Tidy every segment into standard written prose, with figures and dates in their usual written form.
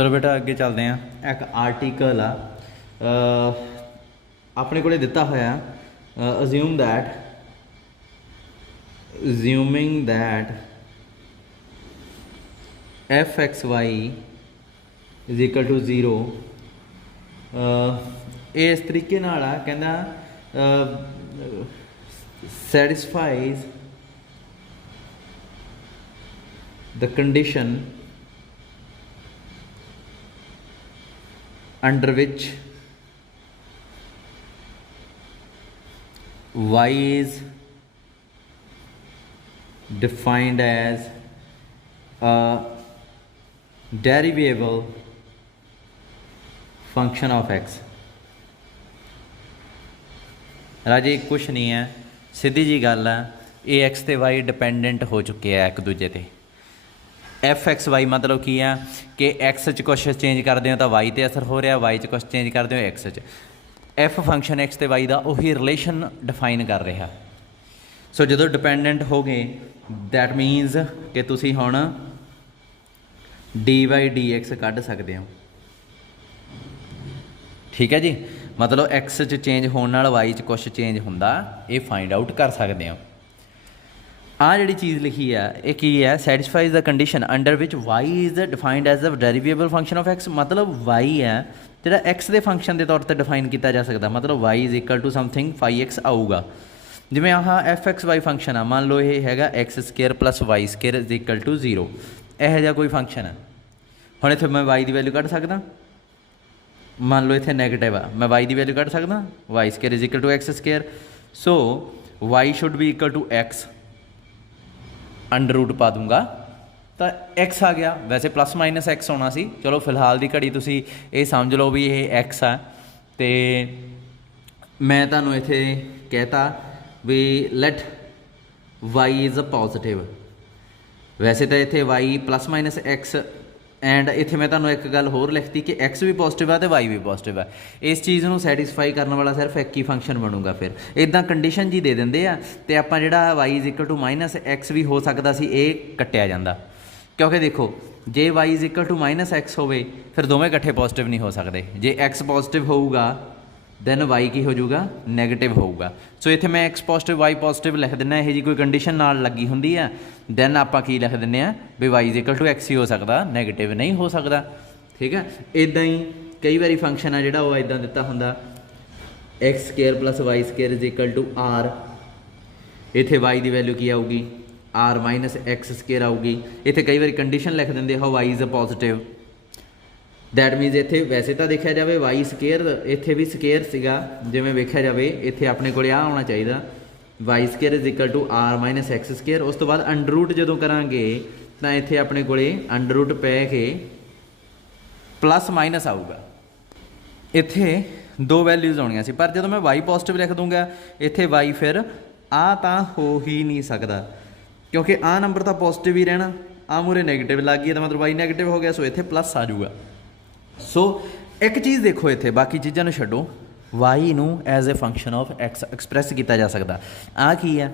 चलो बेटा अगे चलते हैं। एक आर्टिकल आ अपने को दिता होया assuming that f(x,y) is equal to 0 ये इस तरीके नाल आ कहंदा satisfies the condition under which y is defined as a derivable function of x। राजे कुछ नहीं है, सीधी जी गल है, ये एक्स ते वाई डिपेंडेंट हो चुके हैं एक दूजे ते। f(x,y) मतलब की है कि एक्स च कुछ चेंज करते हो तो वाई ते असर हो रहा, वाई च कुछ चेंज करते हो एक्स च। एफ फंक्शन एक्स ते वाई का उही रिलेशन डिफाइन कर रहा। सो जो डिपेंडेंट हो गए दैट मीनस कि तुसी हुण dy/dx कढ़ सकते हो। ठीक है जी, मतलब एक्स च चेंज होने नाल वाई च कुछ चेंज हुंदा, ये फाइंड आउट कर सकते हो। आ जी चीज़ लिखी है ये की है, satisfies the condition under which y is defined as a derivable function of x. मतलब वाई है जो एक्स के फंक्शन के तौर पर डिफाइन किया जा सकता, मतलब y is equal to something phi x आऊगा। जिमें आह f(x,y) फंक्शन आ, मान लो ये हैगा x² + y² is equal to 0, यह कोई फंक्शन है। हुण इत्थे मैं y की वैल्यू कढ़ सकदा, मान लो इत्थे नैगेटिव आ, मैं y की वैल्यू कढ़ सकदा, y² is equal to x²। So y should be equal to x, under root पा दूंगा तो x आ गया। वैसे +- होना सी, चलो फिलहाल की घड़ी तुसी ये समझ लो भी ये x आ। तो मैं तुहानूं इत्थे कहता भी let y is a positive. वैसे तो इत्थे y +-x एंड इत्थे मैं तुहानूं एक गल होर लिखती कि x भी पॉजिटिव है तो y भी पॉजिटिव है। इस चीज़ को सैटिस्फाई करने वाला सिर्फ एक ही फंक्शन बनूगा। फिर इदा कंडीशन जी दे देंगे आ तो आप जिहड़ा y is equal to -x भी हो सकता सी, ये कट्टिया जाता। क्योंकि देखो जे y is equal to -x होवे फिर दोवें इकट्ठे पॉजिटिव नहीं हो सकते। जे x पॉजिटिव होगा दैन y की हो जाऊगा नैगेटिव होगा। सो इत्थे मैं x पॉजिटिव y पॉजिटिव लिख दिना, यह जी कोई कंडीशन नाल लगी होंदी है दैन आपां की लिख दिंदे आ भी y is equal to x ही हो सकता, नैगेटिव नहीं हो सकता। ठीक है, इदां ही कई बारी फंक्शन है जिहड़ा वो इदां दिता हुंदा x² + y² is equal to r, इत्थे y की वैल्यू की आऊगी r - x² आऊगी। इत्थे कई बारी कंडीशन लिख देंगे हो y is a positive, that मीनस इत्थे वैसे तो देखा जाए y² इत्थे भी स्केयर सीगा, जिवें वेख्या जाए इत्थे अपने को आ होना चाहिए y² is equal to r - x²। उस तो बाद अंडर रूट जो करांगे तो इत्थे अपने को अंडर रूट पै के +- आऊगा। इत्थे दो वैल्यूज़ आउणियां सी, पर जो मैं y पॉजिटिव लिख दूंगा इत्थे y फिर आ तां हो ही नहीं सकता, क्योंकि आ नंबर तो पॉजिटिव ही रहना, आ मूरे नैगेटिव लग गई तो मतलब y नैगेटिव हो गया। सो इत्थे प्लस आ जाऊगा। सो एक चीज़ देखो इत्थे, बाकी चीज़ों छड्डो, y नूं as a function of x express किया जा सकता। आ की है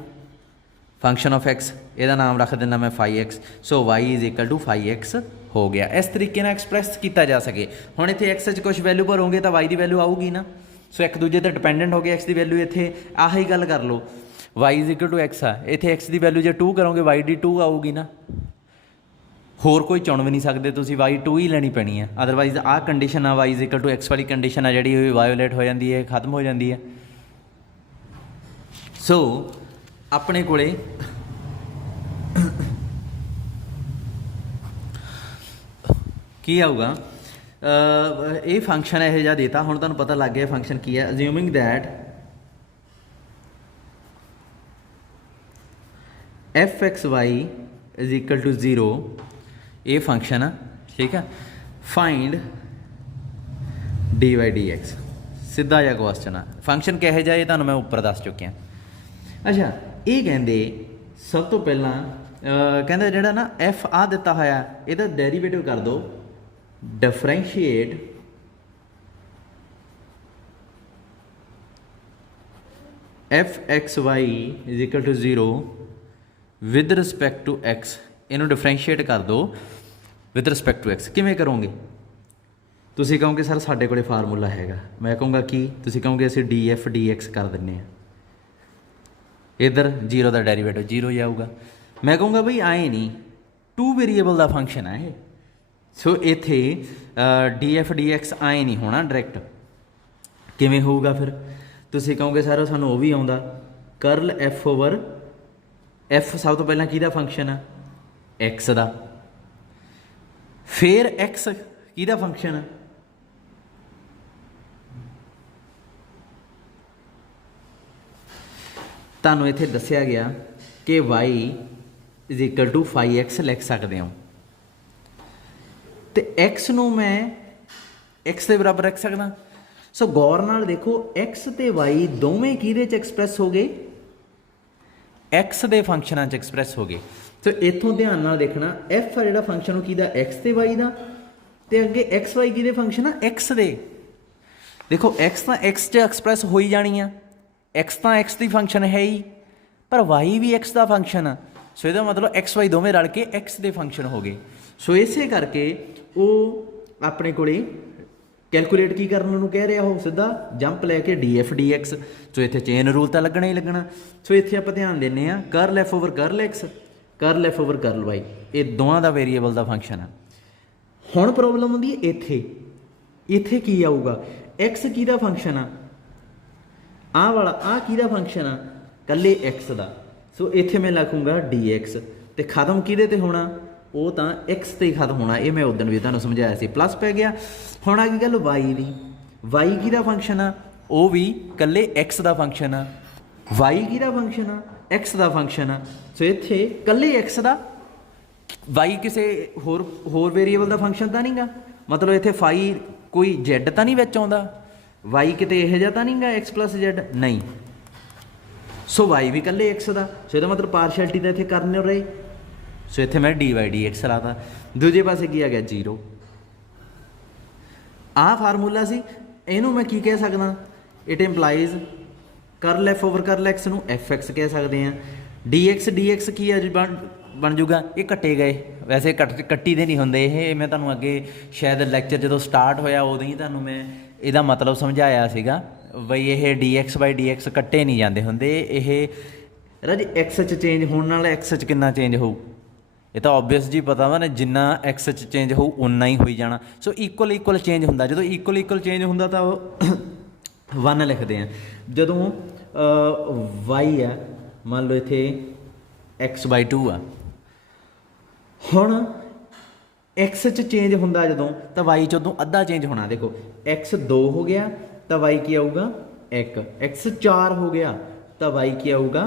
फंक्शन ऑफ x, यदा नाम रख देना मैं φx। So y is equal to φx हो गया। इस तरीके ना एक्सप्रैस किया जा सके। हुण इत्थे x च कुछ वैल्यू भरोगे तो y की वैल्यू आऊगी ना। सो एक दूजे तो डिपेंडेंट हो गया x की वैल्यू। इत्थे आही गल कर लो, y is equal to x आ, इत्थे x की वैल्यू जो 2 करोगे y की 2 आऊगी ना, होर कोई चुन भी नहीं सकते, तुसीं y2 ही लेनी पैनी है। अदरवाइज आ कंडीशन आ y is equal to x वाली कंडीशन है जी वायोलेट हो जाती है, खत्म हो जाती है। सो अपने कोले की आऊगा, ये फंक्शन यह जिहा देता। हुण तुहानूं पता लग गया फंक्शन की है। Assuming that f(x,y) is equal to 0, ये फंक्शन है। ठीक है, फाइंड dy/dx, सीधा जा क्वेश्चन है। फंक्शन किहो जिहा ये मैं उपर दस चुकिया। अच्छा, ये कहते सब तो पहला कहते जिहड़ा ना f आ दिता होया इहदा डेरीवेटिव कर दो, differentiate f(x,y) is equal to 0 with respect to x, इनू डिफरेंशिएट कर दो विद रिस्पैक्ट टू x। किवें करोगे? ਤੁਸੀਂ ਕਹੋਗੇ ਸਰ ਸਾਡੇ ਕੋਲੇ ਫਾਰਮੂਲਾ ਹੈਗਾ, ਮੈਂ ਕਹੂੰਗਾ ਕੀ, ਤੁਸੀਂ ਕਹੋਗੇ ਅਸੀਂ ਡੀਐਫ ਡੀਐਕਸ ਕਰ ਦਿੰਦੇ ਹਾਂ, ਇੱਧਰ ਜ਼ੀਰੋ ਦਾ ਡੈਰੀਵੇਟਿਵ ਜ਼ੀਰੋ ਹੀ ਆਊਗਾ। ਮੈਂ ਕਹੂੰਗਾ ਬਈ ਆਏ ਨਹੀਂ, 2 ਵੇਰੀਏਬਲ ਦਾ ਫੰਕਸ਼ਨ ਹੈ ਇਹ, ਸੋ ਇੱਥੇ ਡੀਐਫ ਡੀਐਕਸ ਆਏ ਨਹੀਂ ਹੋਣਾ ਡਾਇਰੈਕਟ। ਕਿਵੇਂ ਹੋਊਗਾ ਫਿਰ? ਤੁਸੀਂ ਕਹੋਗੇ ਸਰ ਸਾਨੂੰ ਉਹ ਵੀ ਆਉਂਦਾ, ਕਰਲ ਐਫ ਓਵਰ ਐਫ ਸਭ ਤੋਂ ਪਹਿਲਾਂ ਕਿਹਦਾ ਫੰਕਸ਼ਨ ਆ? ਐਕਸ ਦਾ। ਫਿਰ ਐਕਸ ਕਿਹਦਾ ਫੰਕਸ਼ਨ ਆ? ਤੁਹਾਨੂੰ ਇੱਥੇ ਦੱਸਿਆ ਗਿਆ ਕਿ y is equal to 5x ਲਿਖ ਸਕਦੇ ਹੋ, ਤੇ x ਨੂੰ ਮੈਂ x ਦੇ ਬਰਾਬਰ ਰੱਖ ਸਕਦਾ। ਸੋ ਗੌਰ ਨਾਲ ਦੇਖੋ, x ਤੇ y ਦੋਵੇਂ ਕਿਹਦੇ 'ਚ ਐਕਸਪ੍ਰੈਸ ਹੋ ਗਏ? x ਦੇ ਫੰਕਸ਼ਨਾਂ 'ਚ ਐਕਸਪ੍ਰੈਸ ਹੋ ਗਏ। ਸੋ ਇੱਥੋਂ ਧਿਆਨ ਨਾਲ ਦੇਖਣਾ, f ਆ ਜਿਹੜਾ ਫੰਕਸ਼ਨ ਉਹ ਕਿਹਦਾ? x ਤੇ y ਦਾ, ਤੇ ਅੱਗੇ x y ਕਿਹਦੇ ਫੰਕਸ਼ਨ ਆ? x ਦੇ। ਦੇਖੋ x ਤਾਂ x 'ਚ ਐਕਸਪ੍ਰੈਸ ਹੋ ਹੀ ਜਾਣੀ ਆ, x ਤਾਂ x ਦੀ ਫੰਕਸ਼ਨ ਹੈ ਹੀ, ਪਰ y ਵੀ x ਦਾ ਫੰਕਸ਼ਨ ਆ। ਸੋ ਇਹਦਾ ਮਤਲਬ x y ਦੋਵੇਂ ਰਲ ਕੇ x ਦੇ ਫੰਕਸ਼ਨ ਹੋ ਗਏ। ਸੋ ਇਸੇ ਕਰਕੇ ਉਹ ਆਪਣੇ ਕੋਲੇ ਕੈਲਕੂਲੇਟ ਕੀ ਕਰਨ ਨੂੰ ਕਹਿ ਰਿਹਾ, ਉਹ ਸਿੱਧਾ ਜੰਪ ਲੈ ਕੇ ਡੀਐਫ ਡੀਐਕਸ। ਸੋ ਇੱਥੇ ਚੇਨ ਰੂਲ ਤਾਂ ਲੱਗਣਾ ਹੀ ਲੱਗਣਾ। ਸੋ ਇੱਥੇ ਆਪਾਂ ਧਿਆਨ ਦਿੰਦੇ ਹਾਂ, ਕਰਲ ਐਫ ਓਵਰ ਕਰਲ ਐਕਸ, ਕਰਲ ਐਫ ਓਵਰ ਕਰਲ ਵਾਈ, ਇਹ ਦੋਵਾਂ ਦਾ ਵੇਰੀਏਬਲ ਦਾ ਫੰਕਸ਼ਨ ਆ। ਹੁਣ ਪ੍ਰੋਬਲਮ ਹੁੰਦੀ ਹੈ ਇੱਥੇ, ਇੱਥੇ ਕੀ ਆਊਗਾ? ਐਕਸ ਕਿਹਦਾ ਫੰਕਸ਼ਨ ਆ? ਆਹ ਵਾਲਾ, ਆਹ ਕਿਹਦਾ ਫੰਕਸ਼ਨ ਆ? ਕੱਲੇ ਐਕਸ ਦਾ। ਸੋ ਇੱਥੇ ਮੈਂ ਲਿਖੂੰਗਾ ਡੀ ਐਕਸ, ਤੇ ਖਤਮ ਕਿਹਦੇ ਤੇ ਹੋਣਾ? ਉਹ ਤਾਂ ਐਕਸ ਤੇ ਹੀ ਖਤਮ ਹੋਣਾ। ਇਹ ਮੈਂ ਉਦੋਂ ਵੀ ਤੁਹਾਨੂੰ ਸਮਝਾਇਆ ਸੀ, ਪਲੱਸ ਪੈ ਗਿਆ। ਹੁਣ ਆ ਗਈ ਗੱਲ ਵਾਈ ਦੀ। ਵਾਈ ਕਿਹਦਾ ਫੰਕਸ਼ਨ ਆ? ਉਹ ਵੀ ਕੱਲੇ ਐਕਸ ਦਾ ਫੰਕਸ਼ਨ ਆ। ਵਾਈ ਕਿਹਦਾ ਫੰਕਸ਼ਨ ਆ? ਐਕਸ ਦਾ ਫੰਕਸ਼ਨ ਆ। ਸੋ ਇੱਥੇ ਕੱਲੇ ਐਕਸ ਦਾ, ਵਾਈ ਕਿਸੇ ਹੋਰ ਵੇਰੀਏਬਲ ਦਾ ਫੰਕਸ਼ਨ ਤਾਂ ਨਹੀਂਗਾ, ਮਤਲਬ ਇੱਥੇ ਫਾਈ ਕੋਈ ਜੈਡ ਤਾਂ ਨਹੀਂ ਵਿੱਚ ਆਉਂਦਾ, ਵਾਈ ਕਿਤੇ ਇਹੋ ਜਿਹਾ ਤਾਂ ਨਹੀਂਗਾ ਐਕਸ ਪਲੱਸ ਜੈਡ, ਨਹੀਂ। ਸੋ ਵਾਈ ਵੀ ਕੱਲੇ ਐਕਸ ਦਾ। ਸੋ ਇਹਦਾ ਮਤਲਬ ਪਾਰਸ਼ੈਲਿਟੀ ਤਾਂ ਇੱਥੇ ਕਰਨੇ ਰਹੇ। ਸੋ ਇੱਥੇ ਮੈਂ ਡੀ ਵਾਈ ਡੀ ਐਕਸ ਲਾਤਾ। ਦੂਜੇ ਪਾਸੇ ਕੀ ਆ ਗਿਆ? ਜ਼ੀਰੋ। ਆਹ ਫਾਰਮੂਲਾ ਸੀ, ਇਹਨੂੰ ਮੈਂ ਕੀ ਕਹਿ ਸਕਦਾ? It implies curl F over curl X ਨੂੰ ਐਫ ਐਕਸ ਕਹਿ ਸਕਦੇ ਹਾਂ। ਡੀ ਐਕਸ ਕੀ ਆ ਜੀ? ਬਣ ਜੂਗਾ, ਇਹ ਕੱਟੇ ਗਏ, ਵੈਸੇ ਕੱਟੀ ਦੇ ਨਹੀਂ ਹੁੰਦੇ ਇਹ। ਮੈਂ ਤੁਹਾਨੂੰ ਅੱਗੇ ਸ਼ਾਇਦ ਲੈਕਚਰ ਜਦੋਂ ਸਟਾਰਟ ਹੋਇਆ ਉਦੋਂ ਹੀ ਤੁਹਾਨੂੰ ਮੈਂ ਇਹਦਾ ਮਤਲਬ ਸਮਝਾਇਆ ਸੀਗਾ ਬਈ ਇਹ dx/dx ਕੱਟੇ ਨਹੀਂ ਜਾਂਦੇ ਹੁੰਦੇ। ਇਹ ਰਾਜ ਐਕਸ 'ਚ ਚੇਂਜ ਹੋਣ ਨਾਲ ਐਕਸ 'ਚ ਕਿੰਨਾ ਚੇਂਜ ਹੋਊ? ਇਹ ਤਾਂ ਓਬਵੀਅਸ ਜੀ ਪਤਾ ਵਾ ਨਾ, ਜਿੰਨਾ ਐਕਸ 'ਚ ਚੇਂਜ ਹੋਊ ਉਨਾ ਹੀ ਹੋਈ ਜਾਣਾ। ਸੋ ਇਕੁਅਲ ਚੇਂਜ ਹੁੰਦਾ। ਜਦੋਂ ਇਕੁਅਲ ਚੇਂਜ ਹੁੰਦਾ ਤਾਂ ਉਹ 1 ਲਿਖਦੇ ਆ। ਜਦੋਂ ਵਾਈ ਆ, ਮੰਨ ਲਓ ਇੱਥੇ x/2 ਆ, ਹੁਣ ਐਕਸ 'ਚ ਚੇਂਜ ਹੁੰਦਾ ਜਦੋਂ, ਤਾਂ ਵਾਈ 'ਚ ਉਦੋਂ ਅੱਧਾ ਚੇਂਜ ਹੋਣਾ। ਦੇਖੋ x 2 ਹੋ ਗਿਆ ਤਾਂ ਵਾਈ ਕੀ ਆਊਗਾ? 1। x 4 ਹੋ ਗਿਆ ਤਾਂ ਵਾਈ ਕੀ ਆਊਗਾ?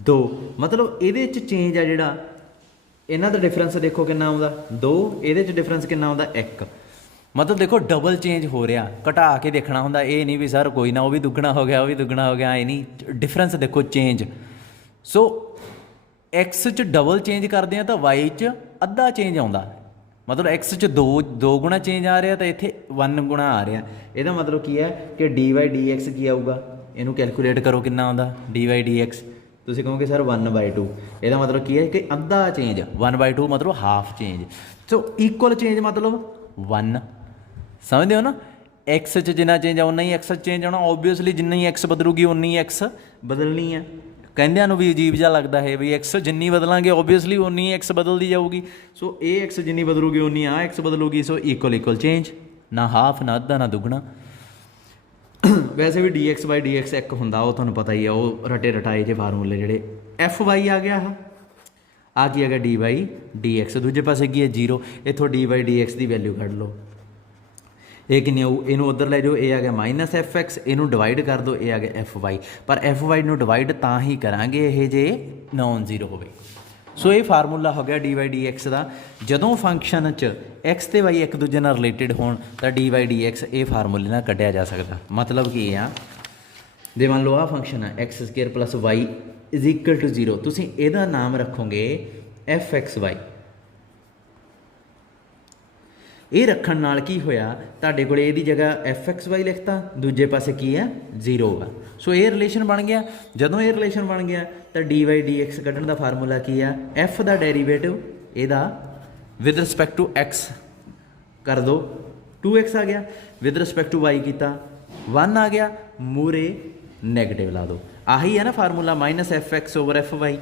2। ਮਤਲਬ ਇਹਦੇ 'ਚ ਚੇਂਜ ਆ ਜਿਹੜਾ, ਇਹਨਾਂ ਦਾ ਡਿਫਰੈਂਸ ਦੇਖੋ ਕਿੰਨਾ ਆਉਂਦਾ? 2। ਇਹਦੇ 'ਚ ਡਿਫਰੈਂਸ ਕਿੰਨਾ ਆਉਂਦਾ? 1। ਮਤਲਬ ਦੇਖੋ ਡਬਲ ਚੇਂਜ ਹੋ ਰਿਹਾ। ਘਟਾ ਕੇ ਦੇਖਣਾ ਹੁੰਦਾ, ਇਹ ਨਹੀਂ ਵੀ ਸਰ ਕੋਈ ਨਾ ਉਹ ਵੀ ਦੁੱਗਣਾ ਹੋ ਗਿਆ, ਉਹ ਵੀ ਦੁੱਗਣਾ ਹੋ ਗਿਆ, ਇਹ ਨਹੀਂ। ਡਿਫਰੈਂਸ ਦੇਖੋ ਚੇਂਜ। ਸੋ ਐਕਸ 'ਚ ਡਬਲ ਚੇਂਜ ਕਰਦੇ ਆ ਤਾਂ ਵਾਈ 'ਚ ਅੱਧਾ ਚੇਂਜ ਆਉਂਦਾ। ਮਤਲਬ ਐਕਸ 'ਚ 2 ਗੁਣਾ ਚੇਂਜ ਆ ਰਿਹਾ ਤਾਂ ਇੱਥੇ 1 ਗੁਣਾ ਆ ਰਿਹਾ। ਇਹਦਾ ਮਤਲਬ ਕੀ ਹੈ ਕਿ dy/dx ਕੀ ਆਊਗਾ? ਇਹਨੂੰ ਕੈਲਕੂਲੇਟ ਕਰੋ ਕਿੰਨਾ ਆਉਂਦਾ dy/dx। ਤੁਸੀਂ ਕਹੋਗੇ ਸਰ 1/2। ਇਹਦਾ ਮਤਲਬ ਕੀ ਹੈ ਕਿ ਅੱਧਾ ਚੇਂਜ, 1/2 ਮਤਲਬ ਹਾਫ ਚੇਂਜ। ਸੋ ਇਕੁਅਲ ਚੇਂਜ ਮਤਲਬ 1। ਸਮਝਦੇ ਹੋ ਨਾ? ਐਕਸ 'ਚ ਜਿੰਨਾ ਚੇਂਜ ਆ ਉਨਾ ਹੀ ਐਕਸ 'ਚ ਚੇਂਜ ਆਉਣਾ। ਓਬਵੀਅਸਲੀ ਜਿੰਨਾ ਹੀ ਐਕਸ ਬਦਲੂਗੀ ਉਨੀ ਹੀ ਐਕਸ ਬਦਲਣੀ ਆ। ਕਹਿੰਦਿਆਂ ਨੂੰ ਵੀ ਅਜੀਬ ਜਿਹਾ ਲੱਗਦਾ ਹੈ ਵੀ ਐਕਸ ਜਿੰਨੀ ਬਦਲਾਂਗੇ ਓਬਵੀਅਸਲੀ ਉਨੀ ਐਕਸ ਬਦਲਦੀ ਜਾਊਗੀ। ਸੋ ਇਹ ਐਕਸ ਜਿੰਨੀ ਬਦਲੂਗੀ ਉਨੀ ਆ ਐਕਸ ਬਦਲੂਗੀ। ਸੋ ਇਕੁਅਲ ਚੇਂਜ, ਨਾ ਹਾਫ, ਨਾ ਅੱਧਾ, ਨਾ ਦੁੱਗਣਾ। ਵੈਸੇ ਵੀ dx/dx ਇੱਕ ਹੁੰਦਾ, ਉਹ ਤੁਹਾਨੂੰ ਪਤਾ ਹੀ ਆ, ਉਹ ਰਟੇ ਰਟਾਏ ਜੇ ਫਾਰਮੂਲੇ ਜਿਹੜੇ। fy ਆ ਗਿਆ, ਆ ਕੀ ਆ ਗਿਆ? dy/dx। ਦੂਜੇ ਪਾਸੇ ਕੀ ਹੈ? 0। ਇੱਥੋਂ dy/dx ਦੀ ਵੈਲਿਊ ਕੱਢ ਲਓ। ਇਹ ਕਿੰਨੀ ਆਊ? ਇਹਨੂੰ ਉੱਧਰ ਲੈ ਜਾਓ, ਇਹ ਆ ਗਿਆ -fx। ਇਹਨੂੰ ਡਿਵਾਈਡ ਕਰ ਦਿਓ, ਇਹ ਆ ਗਿਆ fy। ਪਰ fy ਨੂੰ ਡਿਵਾਈਡ ਤਾਂ ਹੀ ਕਰਾਂਗੇ ਇਹ ਜੇ ਨੋਨ ਜ਼ੀਰੋ ਹੋਵੇ। ਸੋ ਇਹ ਫਾਰਮੂਲਾ ਹੋ ਗਿਆ dy/dx ਦਾ। ਜਦੋਂ ਫੰਕਸ਼ਨ 'ਚ x ਤੇ y ਇੱਕ ਦੂਜੇ ਨਾਲ ਰਿਲੇਟਿਡ ਹੋਣ ਤਾਂ dy/dx ਇਹ ਫਾਰਮੂਲੇ ਨਾਲ ਕੱਢਿਆ ਜਾ ਸਕਦਾ। ਮਤਲਬ ਕੀ ਆ? ਜੇ ਮੰਨ ਲਓ ਆਹ ਫੰਕਸ਼ਨ ਆ x² + y = 0, ਤੁਸੀਂ ਇਹਦਾ ਨਾਮ ਰੱਖੋਗੇ fxy। ਇਹ ਰੱਖਣ ਨਾਲ ਕੀ ਹੋਇਆ? ਤੁਹਾਡੇ ਕੋਲ ਇਹਦੀ ਜਗ੍ਹਾ fxy ਲਿਖਤਾ, ਦੂਜੇ ਪਾਸੇ ਕੀ ਹੈ? 0 ਆ। ਸੋ ਇਹ ਰਿਲੇਸ਼ਨ ਬਣ ਗਿਆ। ਜਦੋਂ ਇਹ ਰਿਲੇਸ਼ਨ ਬਣ ਗਿਆ ਤਾਂ dy/dx ਕੱਢਣ ਦਾ ਫਾਰਮੂਲਾ ਕੀ ਆ? f ਦਾ ਡੈਰੀਵੇਟਿਵ ਇਹਦਾ ਵਿਦ ਰਿਸਪੈਕਟ ਟੂ x ਕਰ ਦਿਓ 2x आ गया, विद रिस्पैक्ट टू y कीता 1 आ गया, मूरे नैगेटिव ला दो। आही है ना formula minus F x over F y,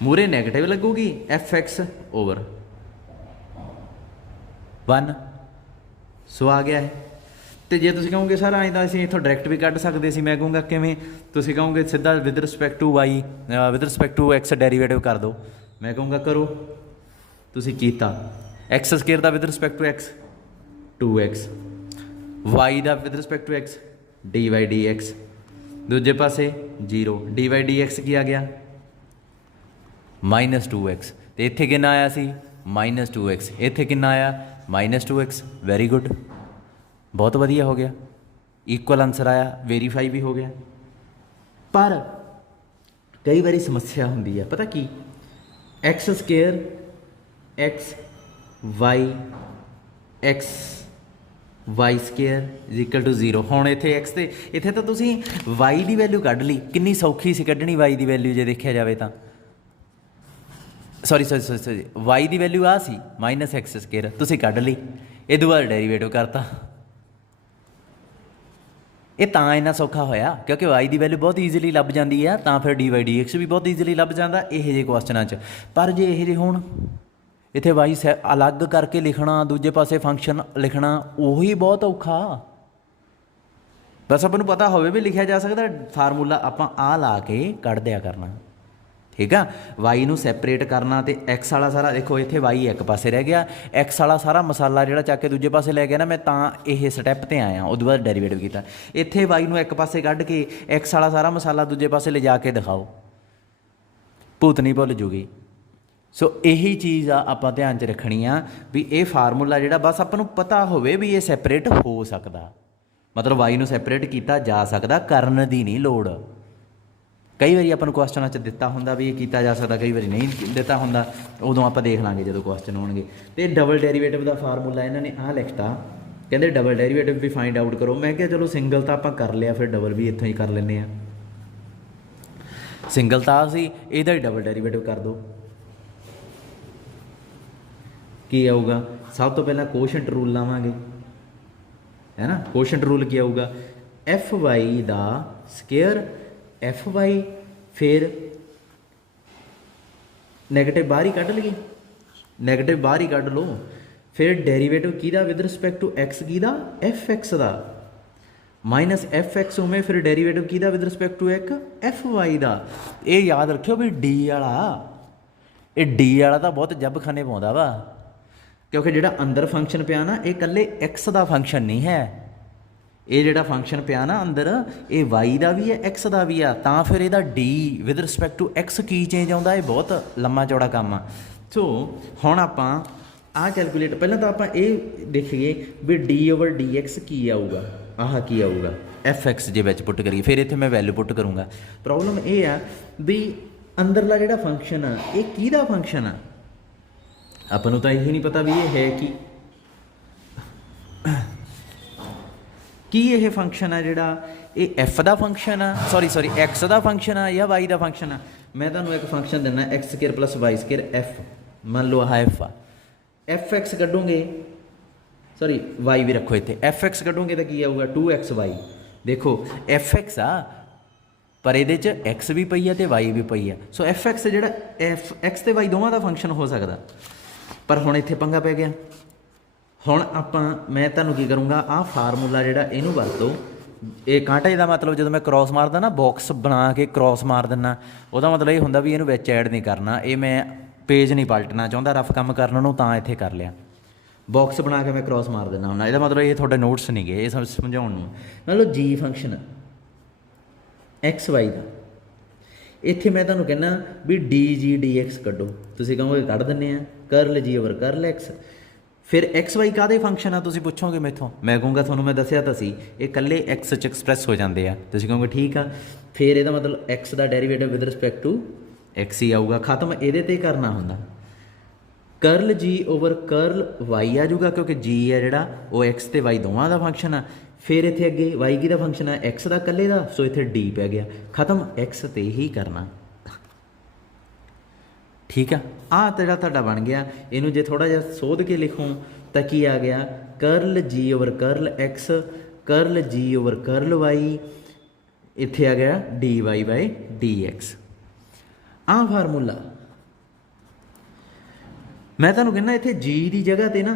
मूरे नैगेटिव लगूगी एफ एक्स ओवर 1, सो आ गया है। तो जे तुसीं कहोगे सर ऐं तां असीं इत्थों डायरैक्ट भी कढ सकदे सी, मैं कहूँगा किवें, तुसीं कहोगे सीधा with respect to y with respect to x derivative कर दो, मैं कहूँगा करो। तुसीं कीता एक्स स्केयर दा with respect to x 2x, y दा with respect to x d Y D x, दूजे पासे 0, डी वाई डी एक्स की आ गया -2x, तो इत्थे कितना आया सी -2x, इत्थे कितना आया -2x। वैरी गुड, बहुत वधिया हो गया, इक्वल आंसर आया, वेरीफाई भी हो गया। पर कई बारी समस्या होंदी है, पता की, X square X Y X Y square is equal to 0। हुण इत्थे एक्स ते इत्थे तां तुसीं वाई दी वैल्यू कढ लई, किन्नी सौखी सी कढनी वाई दी वैल्यू जे देखिया जावे तां, सॉरी वाई दी वैल्यू आ सी -x स्केयर, तुसीं कढ लई, इदों बाद डेरीवेटिव करता। ये तां इन्ना सौखा होया क्योंकि वाई की वैल्यू बहुत ईजीली लभ जाती है, तां फिर डी वाई डी एक्स भी बहुत ईजीली लभ जाता यह जे क्वेश्चनों च। पर जे यह जे होण इत्थे वाई अलग करके लिखना, दूजे पासे फंक्शन लिखना, उही बहुत औखा। बस अपन नूं पता होवे भी लिखिया जा सकता, फार्मूला आपां आ ला के कढ दिया करना, ठीक है। वाई नूं सैपरेट करना, तो एक्स वाला सारा देखो इत्थे वाई एक पासे रह गया, एक्स वाला सारा मसाला जिहड़ा चक के दूजे पासे लै गया ना, मैं तां इह स्टैप ते आया, उदों बाद डेरीवेटिव कीता। इत्थे वाई नूं एक पासे कढ के एक्स वाला सारा मसाला दूजे पासे ले जा के दिखाओ, भूत नहीं भुल जूगी। सो यही चीज़ आपां ध्यान च रखनी आ भी ये फार्मूला जिहड़ा बस आपां नूं पता होवे भी ये सैपरेट हो सकदा, मतलब वाई नूं सैपरेट किया जा सकदा, करन दी नहीं लोड़। कई बार अपन क्वेश्चनों च दिता होंदा भी ये किया जा सकता, कई बार नहीं दिता होंदा, उदों आप देख लांगे जो क्वेश्चन होणगे। तो डबल डेरीवेटिव का फार्मूला इन्होंने आ लिखता, कहते डबल डेरीवेटिव भी फाइंड आउट करो। मैं क्या चलो सिंगल तो आप कर लिया, फिर डबल भी इत्थों ही कर लें। सिंगल तो आ सी, इहदा ही डबल डेरीवेटिव कर दो, की आऊगा। सब तो पहला कोशेंट रूल लावांगे, है ना। कोशेंट रूल की आऊगा, एफ वाई दा स्केयर एफ वाई, फिर नैगेटिव बाहर ही कढ़ लगी, नैगेटिव बाहर ही कढ़ लो, फिर डेरीवेटिव किहदा विद रिस्पैक्ट टू एक्स किहदा एफ एक्स दा, माइनस एफ एक्स होवे, फिर डेरीवेटिव किहदा with respect to x f y दा। ये याद रखियो भी डी वाला, ये डी वाला तो बहुत जब खाने पाउंदा वा, क्योंकि जिहड़ा अंदर फंक्शन पिया ना, ये कल्ले एक्स दा फंक्शन नहीं है, ये जिहड़ा फंक्शन पिया ना अंदर, ये वाई का भी है एक्स का भी है, तां फिर इहदा d with respect to x की चेंज आउंदा, ये बहुत लम्मा चौड़ा काम आ। सो हुण आपां आ कैलकुलेट, पहले तो आपां ये देखिए भी डी ओवर डी एक्स की आऊगा, आह की आऊगा एफ एक्स जे विच पुट करिए, फिर इत्थे मैं वैल्यू पुट करूँगा। प्रॉब्लम ये आ भी अंदरला जिहड़ा फंक्शन आ, ये किहदा फंक्शन आ, आपां नूं तां यही नहीं पता भी ये है की ये फंक्शन है जिहड़ा, ये एफ का फंक्शन आ, सॉरी एक्स का फंक्शन आ या वाई का फंक्शन आ। मैं तुहानूं एक फंक्शन देना X square plus Y square F, मान लो आह एफ आ, एफ एक्स कढोगे, सॉरी वाई भी रखो इत्थे, एफ एक्स कढोगे तो की आऊगा 2x वाई। देखो एफ एक्स आ पर ये एक्स भी पई है तो वाई भी पई है, सो एफ एक्स जिहड़ा एफ एक्स तो वाई दोवां दा फंक्शन हो सकता। पर हुण इत्थे पंगा पै गया। हुण आपां मैं तुहानूं की करूँगा, आ फार्मूला जिहड़ा इहनूं वरतो, ये कांटे का मतलब जो मैं क्रॉस मारदा ना, बॉक्स बना के क्रॉस मार दिना, उसका मतलब ये हुंदा भी इहनूं विच ऐड नहीं करना, ये मैं पेज नहीं पलटना चाहुंदा, रफ काम करन नूं तां इत्थे कर लिया, बॉक्स बना के मैं क्रॉस मार देना हुंदा। इसदा मतलब ये तुहाडे नोट्स नहीं गए, ये समझाउण नूं। मतलब जी फंक्शन एक्स वाई का, इत्थे मैं तुहानूं कहना भी डी जी डी एक्स कड्डो, तुसीं कहोगे कढ़ दिंदे आ, करल जी ओवर करल एक्स। फिर एक्स वाई काहदे फंक्शन आ, तुसीं पुछोगे मैथों, मैं कहूँगा तुहानूं मैं दस्सिया तां सी ये कल्ले एक्स च एक्सप्रैस हो जाते हैं, तुसीं कहोगे ठीक आ। फिर ਇਹਦਾ मतलब एक्स का derivative with respect to x ही आऊगा, खत्म ਇਹਦੇ ते करना हुंदा। करल जी ओवर करल वाई आ जाऊगा, क्योंकि जी है जिहड़ा वो एक्स ते वाई दोवां दा फंक्शन आ। फिर इत्थे अगे वाई किहदा फंक्शन है, एक्स का कल्ले दा, सो इत्थे डी पै गया, खत्म एक्स ते ही करना। ठीक है। आ तेरा ਤੁਹਾਡਾ बन गया। ਇਹਨੂੰ ਜੇ थोड़ा ਜਿਹਾ ਸੋਧ के लिखूँ तो की आ गया, करल जी ओवर करल एक्स करल जी ओवर करल वाई, इत्थे आ गया d y by d x. आ फार्मूला मैं तुहानूं कहना, इत्थे जी की जगह ते ना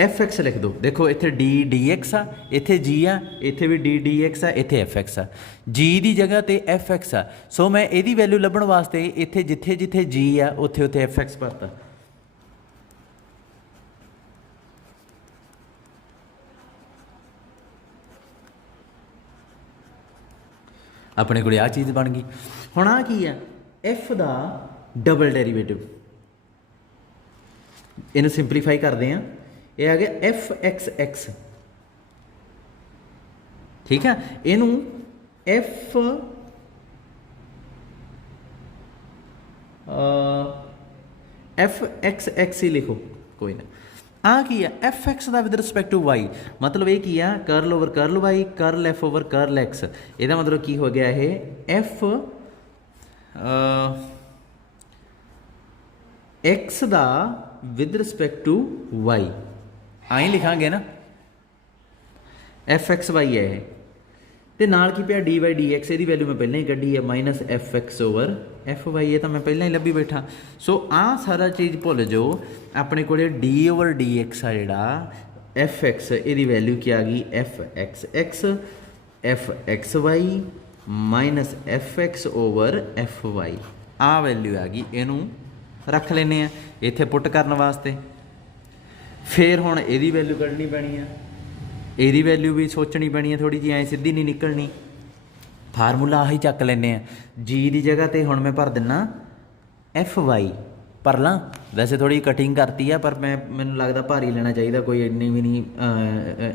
एफ एक्स लिख दो। देखो इत्थे डी डी एक्स आ, इत्थे जी आ, इत्थे भी डी डी एक्स आ, इत्थे एफ एक्स आ। जी की जगह ते एफ एक्स आ, सो मैं इहदी वैल्यू लभण वास्ते इत्थे जिथे जिथे जी आ उत्थे उत्थे एफ एक्स भरता। अपने को आ चीज़ बन गई। हुण आ की है, एफ का डबल डेरीवेटिव, इन्हू सिंपलीफाई करते हैं, यह आ गया एफ एक्स एक्स। ठीक है, इनू एफ एफ एक्स एक्स ही लिखो, कोई ना। आ की है, एफ एक्स का विद रिस्पैक्ट टू वाई, मतलब ये की है करल ओवर करल वाई करल एफ ओवर करल एक्स। यदा मतलब की हो गया है, एफ एक्स का विद रिस्पैक्ट टू वाई, आई लिखांगे ना, एफ एक्स वाई है ये, तो नाल की पिया डी वाई डी एक्स, ये वैल्यू मैं पहले ही कढ़ी है, minus F x over F Y, ये तो मैं पहले ही लभी बैठा। सो आ सारा चीज़ भुल जाओ, अपने को डी ओवर डी एक्स आ जिहड़ा एफ एक्स, ये वैल्यू क्या आ गई, f x x f x y minus F x over F y, आ वैल्यू आ गई। इनू रख लेने आ इत्थे पुट करने वास्ते। फिर हुण इहदी वैल्यू कढ़नी पैनी है, ਇਹਦੀ वैल्यू भी सोचनी पैनी है, थोड़ी जी ऐ सीधी नहीं निकलनी। फार्मूला आही चक लेने जी की जगह तो हुण मैं भर दिना एफ वाई भर ला। वैसे थोड़ी कटिंग करती है, पर मैनूं लगता भारी लेना चाहिए, कोई इन्नी भी नहीं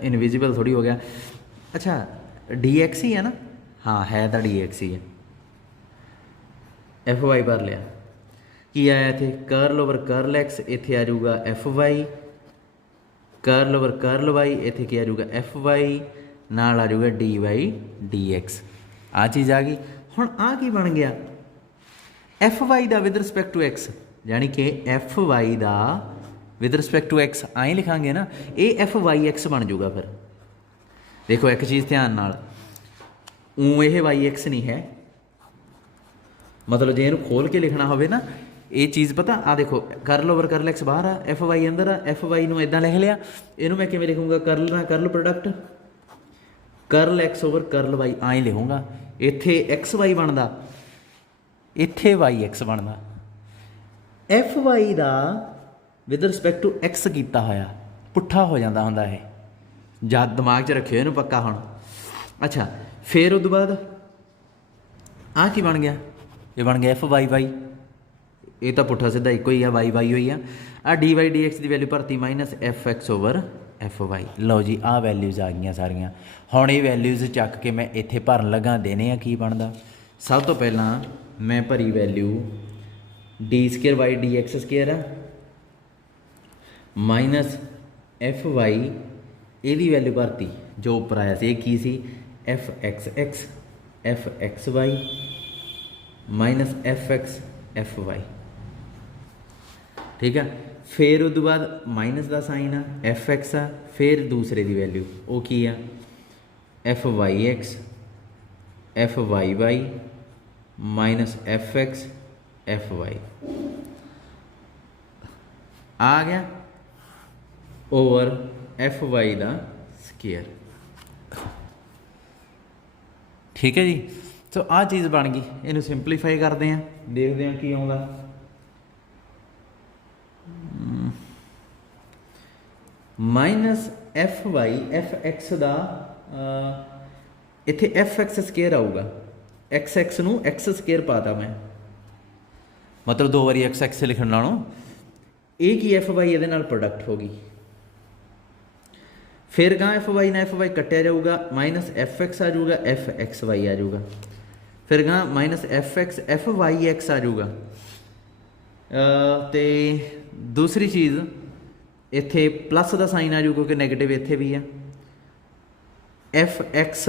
इनविजिबल थोड़ी हो गया। अच्छा डी एक्स ही है ना, हाँ है तो डी एक्स ही है। एफ वाई भर लिया, की आया इत्थे करल ओवर करल एक्स, इत्थे आ जाऊगा एफ वाई, करल ओवर करल वाई, इत्थे क्या आ जाऊगा एफ वाई, नाल आ जाऊगा डी वाई डी एक्स। आ चीज़ आ गई। हुण आ की बन गया, एफ वाई का विद रिस्पैक्ट टू एक्स, यानी कि एफ वाई का विद रिस्पैक्ट टू एक्स आई लिखांगे ना, ये एफ वाई एक्स बन जाऊगा। फिर देखो एक चीज़ ध्यान नाल, ऊँ यह वाई एक्स नहीं है, मतलब जे इहनूं खोल के लिखना होवे ना, ये चीज़ पता आ देखो, करल ओवर करल एक्स बाहर आ, एफ वाई अंदर आ, एफ वाई नूं इदां लिख लिया, इनू मैं किवें लिखूँगा, करल ना करल प्रोडक्ट करल एक्स ओवर करल वाई आई लिखूँगा। इत्थे एक्स वाई बनता, इत्थे वाई एक्स बनता। एफ वाई का विद रिस्पैक्ट टू एक्स किया होया पुट्ठा हो जाता हुंदा है, या दिमाग च रखियो इनू पक्का हुण। अच्छा फिर उस बाद आ की बन गया, ये बन गया एफ वाई वाई, ये तो पुट्ठा सीधा एक ही है, वाई वाई हुई आ। डी वाई डी एक्स की वैल्यू भरती minus F x over F y. लो जी आ वैल्यूज़ आ गई सारिया। हुण ये वैल्यूज़ चक के मैं इत्थे भरन लगा, देने आ की बनता। सब तो पहला मैं भरी value d square y D x square आ माइनस एफ वाई, ये वैल्यू भरती जो उपर आया से की सी f x y minus F x f y. ठीक है, फिर उस बाद माइनस का साइन आ, एफ एक्स आ, फिर दूसरे की वैल्यू वो की आ f y x f y y minus F x f y आ गया ओवर एफ वाई का स्केयर। ठीक है जी, तो आ चीज़ बन गई। इनू सिंपलीफाई करते हैं, देखते हैं की आउंदा। Minus f y f x का इत्थे एफ एक्स स्केयर आऊगा, एक्स एक्स नू एक्स स्केयर पाता मैं, मतलब दो बारी एक्स एक्स लिखण नालों ये की एफ वाई ये प्रोडक्ट होगी। फिर कहाँ एफ वाई ना एफ वाई कट्टिया जाऊगा, माइनस एफ एक्स आ जाऊगा, एफ एक्स वाई आ जाऊगा। फिर कहाँ माइनस एफ वाई एक्स आ जाऊगा। तो दूसरी चीज़ इत्थे प्लस का साइन आ जाऊगा क्योंकि नैगेटिव इत्थे भी है। एफ एक्स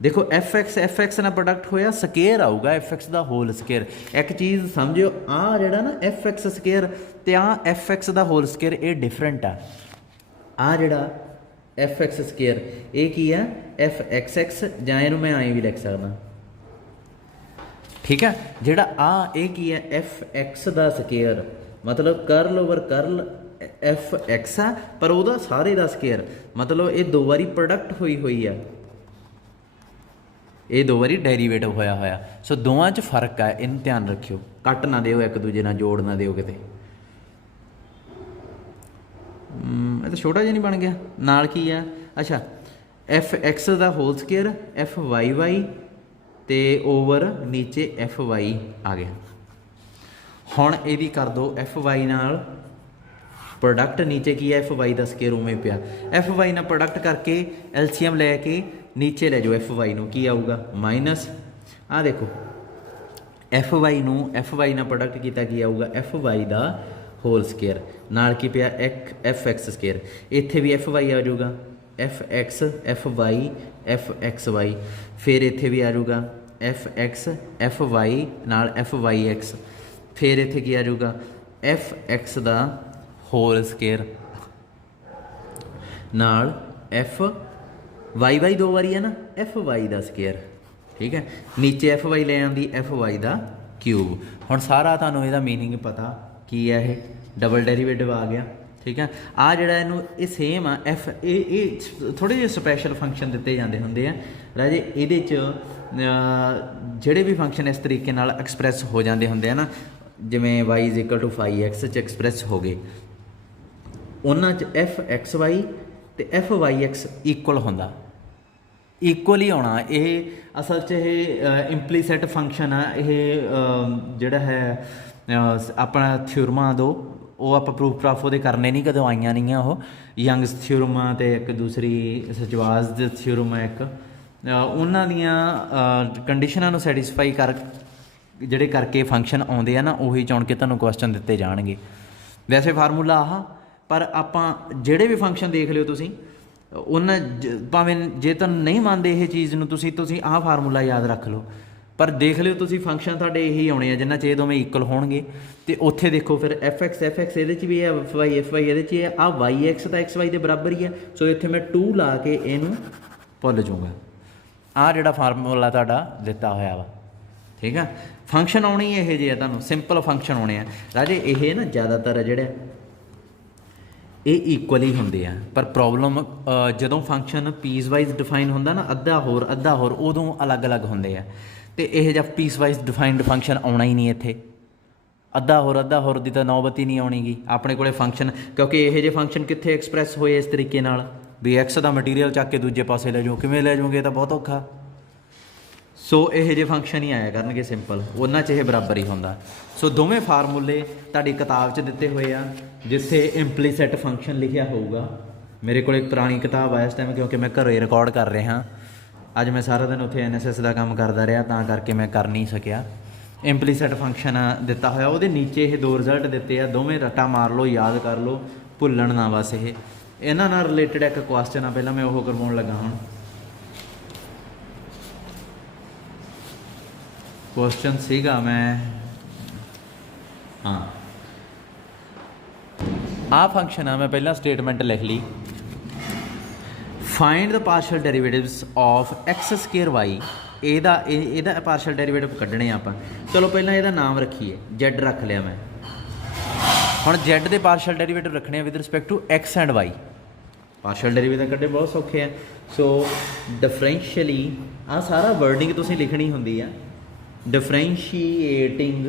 देखो एफ एक्स ना प्रोडक्ट होया स्केयर आऊगा एफ एक्स का होल स्केयर। एक चीज़ समझो आ जिहड़ा ना एफ एक्स स्केयर ते आ एफ एक्स का होल स्केयर ये डिफरेंट आ जिहड़ा एफ एक्स स्केयर ये की है एफ एक्स जां इहनूं मैं आई भी लिख सकदा, ठीक है। जिहड़ा आ ये की है एफ एक्स का स्केयर मतलब करल ओवर करल एफ एक्स आ पर वह सारे का स्केयर मतलब ये दो बारी प्रोडक्ट हुई है, ये दो बारी डेरीवेटिव होया होया। सो दोवां च फर्क है, इन ध्यान रखियो, कट ना दिओ एक दूजे नाल जोड़ ना दिओ किते। ये तो छोटा जिहा नहीं बन गया, नाल की है अच्छा एफ एक्स का whole square f y y ते ओवर नीचे एफ वाई आ गया। हुण इहदी कर दो एफ वाई नाल प्रोडक्ट, नीचे की है एफ वाई का स्केयर उमें पिया, एफ वाई नाल प्रोडक्ट करके एलसीएम लैके नीचे ले जाओ एफ वाई नूं की आऊगा माइनस आ देखो एफ वाई नूं एफ वाई नाल प्रोडक्ट किया की आऊगा एफ वाई का होल स्केयर नाल की पिया एफ एक्स स्केयर, इत्थे भी एफ वाई आ जाऊगा f y f x y, फिर इत्थे भी आ जाऊगा एफ वाई नाल एफ वाई एक्स, फिर इत्थे की आ जाऊगा एफ एक्स का होल स्केयर नाल एफ वाई वाई दो बारी है ना एफ वाई का स्केयर, ठीक है। नीचे एफ वाई ले आंदी एफ वाई का क्यूब। हुण सारा तुहानूं इहदा मीनिंग पता की है, ये डबल डेरीवेटिव आ गया, ठीक है। आ जिहड़ा इहनूं ये सेम आ एफ ए थोड़े जिहे स्पैशल फंक्शन दिते जाते होंदे आ राजे, इहदे च जिहड़े भी फंक्शन इस तरीके नाल एक्सप्रैस हो जाते होंदे आ ना, जिवें y is equal to phi x च एक्सप्रैस हो गए, उन्हां च एफ एक्स वाई ते एफ वाई एक्स इक्वल होंदा, इक्वल ही आना। ये असल च ये इंप्लीसिट फंक्शन आ, ये जिहड़ा है अपना थ्योरमां दो वो आप प्रूफ प्राफ वो करने नहीं कदों आईयां नहीं वो यंग्स थ्योरम तो एक दूसरी सजवाज थ्योरम है एक, उन्हां दियां कंडीशनां नूं सैटिस्फाई कर जिहड़े करके फंक्शन आउंदे आ ना उही चुन के तुहानूं क्वेश्चन दिते जाणगे। वैसे फार्मूला आह पर आपां जिहड़े भी फंक्शन देख लिओ तुसीं उन्हां भावें जे तुहानूं नहीं मंनदे इह चीज़ नूं तुसीं आह फार्मूला याद रख लो, पर देख लिओ तुसीं फंक्शन तुहाडे यही आउणे आ जिन्हां च ये दोवें इक्वल होणगे। ते उत्थे देखो फिर एफ एक्स इहदे च भी है एफ वाई इहदे च है, आ वाई एक्स तो एक्स वाई के बराबर ही है, सो इत्थे मैं 2 ला के इहनूं भुल जाऊँगा। आ जिहड़ा फार्मूला तुहाडा दिता होया वा, ठीक है। फंक्शन आने ही यह जे तुहानूं सिंपल फंक्शन आने हैं राजे, ये ना ज़्यादातर जिहड़े ये इक्वल ही होंदे आ, पर प्रॉब्लम जदों फंक्शन पीस वाइज डिफाइन होंदा ना अद्धा होर उदों अलग अलग होंदे आ, ते इह जिहा पीस वाइज डिफाइंड फंक्शन आउणा ही नहीं इत्थे, अद्धा होर दी तां नौबत ही नहीं आउणीगी अपने कोले फंक्शन, क्योंकि इह जे फंक्शन कित्थे एक्सप्रैस होए इस तरीके नाल भी एक्स का मटीरियल चक के दूजे पासे ले जाओ, किवें ले जाओगे तो बहुत औखा। सो यह जे फंक्शन ही आया करनगे सिंपल, उन्हां च यह बराबर ही होंदा। सो दोवें फार्मूले तुहाडी किताब च दिते हुए आ, जिथे इंप्लीसिट फंक्शन लिखिया होऊगा। मेरे को एक पुरानी किताब आ इस टाइम, क्योंकि मैं घरों रिकॉर्ड कर रहा, अज मैं सारा दिन उत्थे NSS का काम करता रहा, तां करके मैं कर नहीं सकिया। इंप्लीसिट फंक्शन दिता होया, वो नीचे ये 2 रिजल्ट दिते हैं, दोवें रट्टा मार लो, याद कर लो, भुल्लण ना बस। ये इन्हां नाल रिलेटेड एक क्वेश्चन आ, पहला मैं वो करवाउण लगा। हुण क्वेश्चन सीगा मैं हाँ आ फंक्शन आ, मैं पहला स्टेटमेंट लिख ली, find the partial derivatives of x square y. ਇਹਦਾ पार्शियल डेरीवेटिव कढ़ने आप। चलो पहला ਇਹਦਾ नाम रखिए, Z रख लिया मैं। हुण Z के पार्शियल डेरीवेटिव रखने with respect to x and y. Partial derivative कढ़े बहुत सौखे हैं। सो डिफरेंशियली आ सारा वर्डिंग तुसीं लिखनी होंदी है, differentiating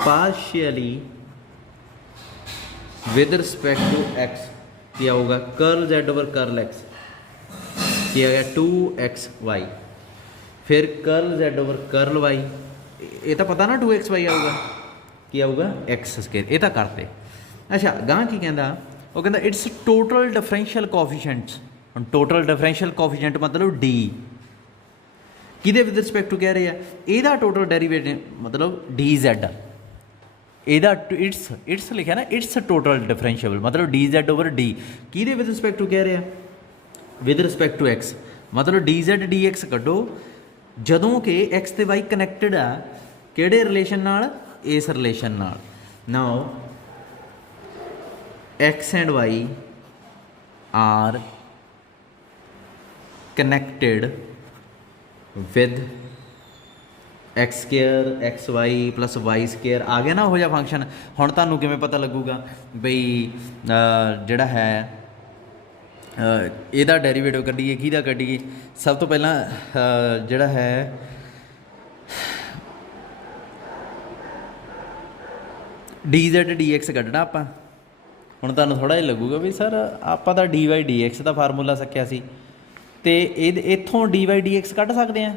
partially with respect to x क्या होगा, curl Z over curl x की आ गया 2xy, फिर curl Z over curl y, ये तो पता ना 2xy आऊगा, की आऊगा एक्स स्केयर, ये तो करते। अच्छा गां की कहता, वो कहता इट्स टोटल डिफरेंशियल कोफिशिएंट्स। हम टोटल डिफरेंशियल कोफिशिएंट मतलब डी, किदे विद रिस्पेक्ट टू कह रहे हैं, ਇਹਦਾ टोटल डेरीवेटिव मतलब dz, ਇਹਦਾ इट्स लिखा ना इट्स टोटल डिफरेंशिएबल मतलब dz ओवर डी, किदे विद रिस्पेक्ट टू कह रहे हैं, विद रिस्पेक्ट टू एक्स। मतलब डी ਜ਼ੈਡ डी एक्स ਕੱਢੋ ਜਦੋਂ ਕਿ x ਤੇ y ਕਨੈਕਟਡ ਆ ਕਿਹੜੇ ਰਿਲੇਸ਼ਨ ਨਾਲ, ਇਸ ਰਿਲੇਸ਼ਨ ਨਾਲ। Now x and y are connected with x square x y plus Y square आ गया ना हो जा फंक्शन। हुण तुहानूं किवें पता लगूगा बई जिहड़ा है ਇਹਦਾ ਡੈਰੀਵੇਟਿਵ ਕੱਢੀਏ, ਕਿਹਦਾ ਕੱਢੀਏ? ਸਭ ਤੋਂ ਪਹਿਲਾਂ ਜਿਹੜਾ ਹੈ डी ਜ਼ੈਡ डी एक्स ਕੱਢਣਾ ਆਪਾਂ। ਹੁਣ ਤੁਹਾਨੂੰ ਥੋੜ੍ਹਾ ਜਿਹਾ ਲੱਗੂਗਾ ਵੀ ਸਰ ਆਪਾਂ ਤਾਂ डी वाई डी एक्स ਦਾ ਫਾਰਮੂਲਾ ਸਿੱਖਿਆ ਸੀ ਅਤੇ ਇੱਥੋਂ डी वाई डी एक्स ਕੱਢ ਸਕਦੇ ਹਾਂ।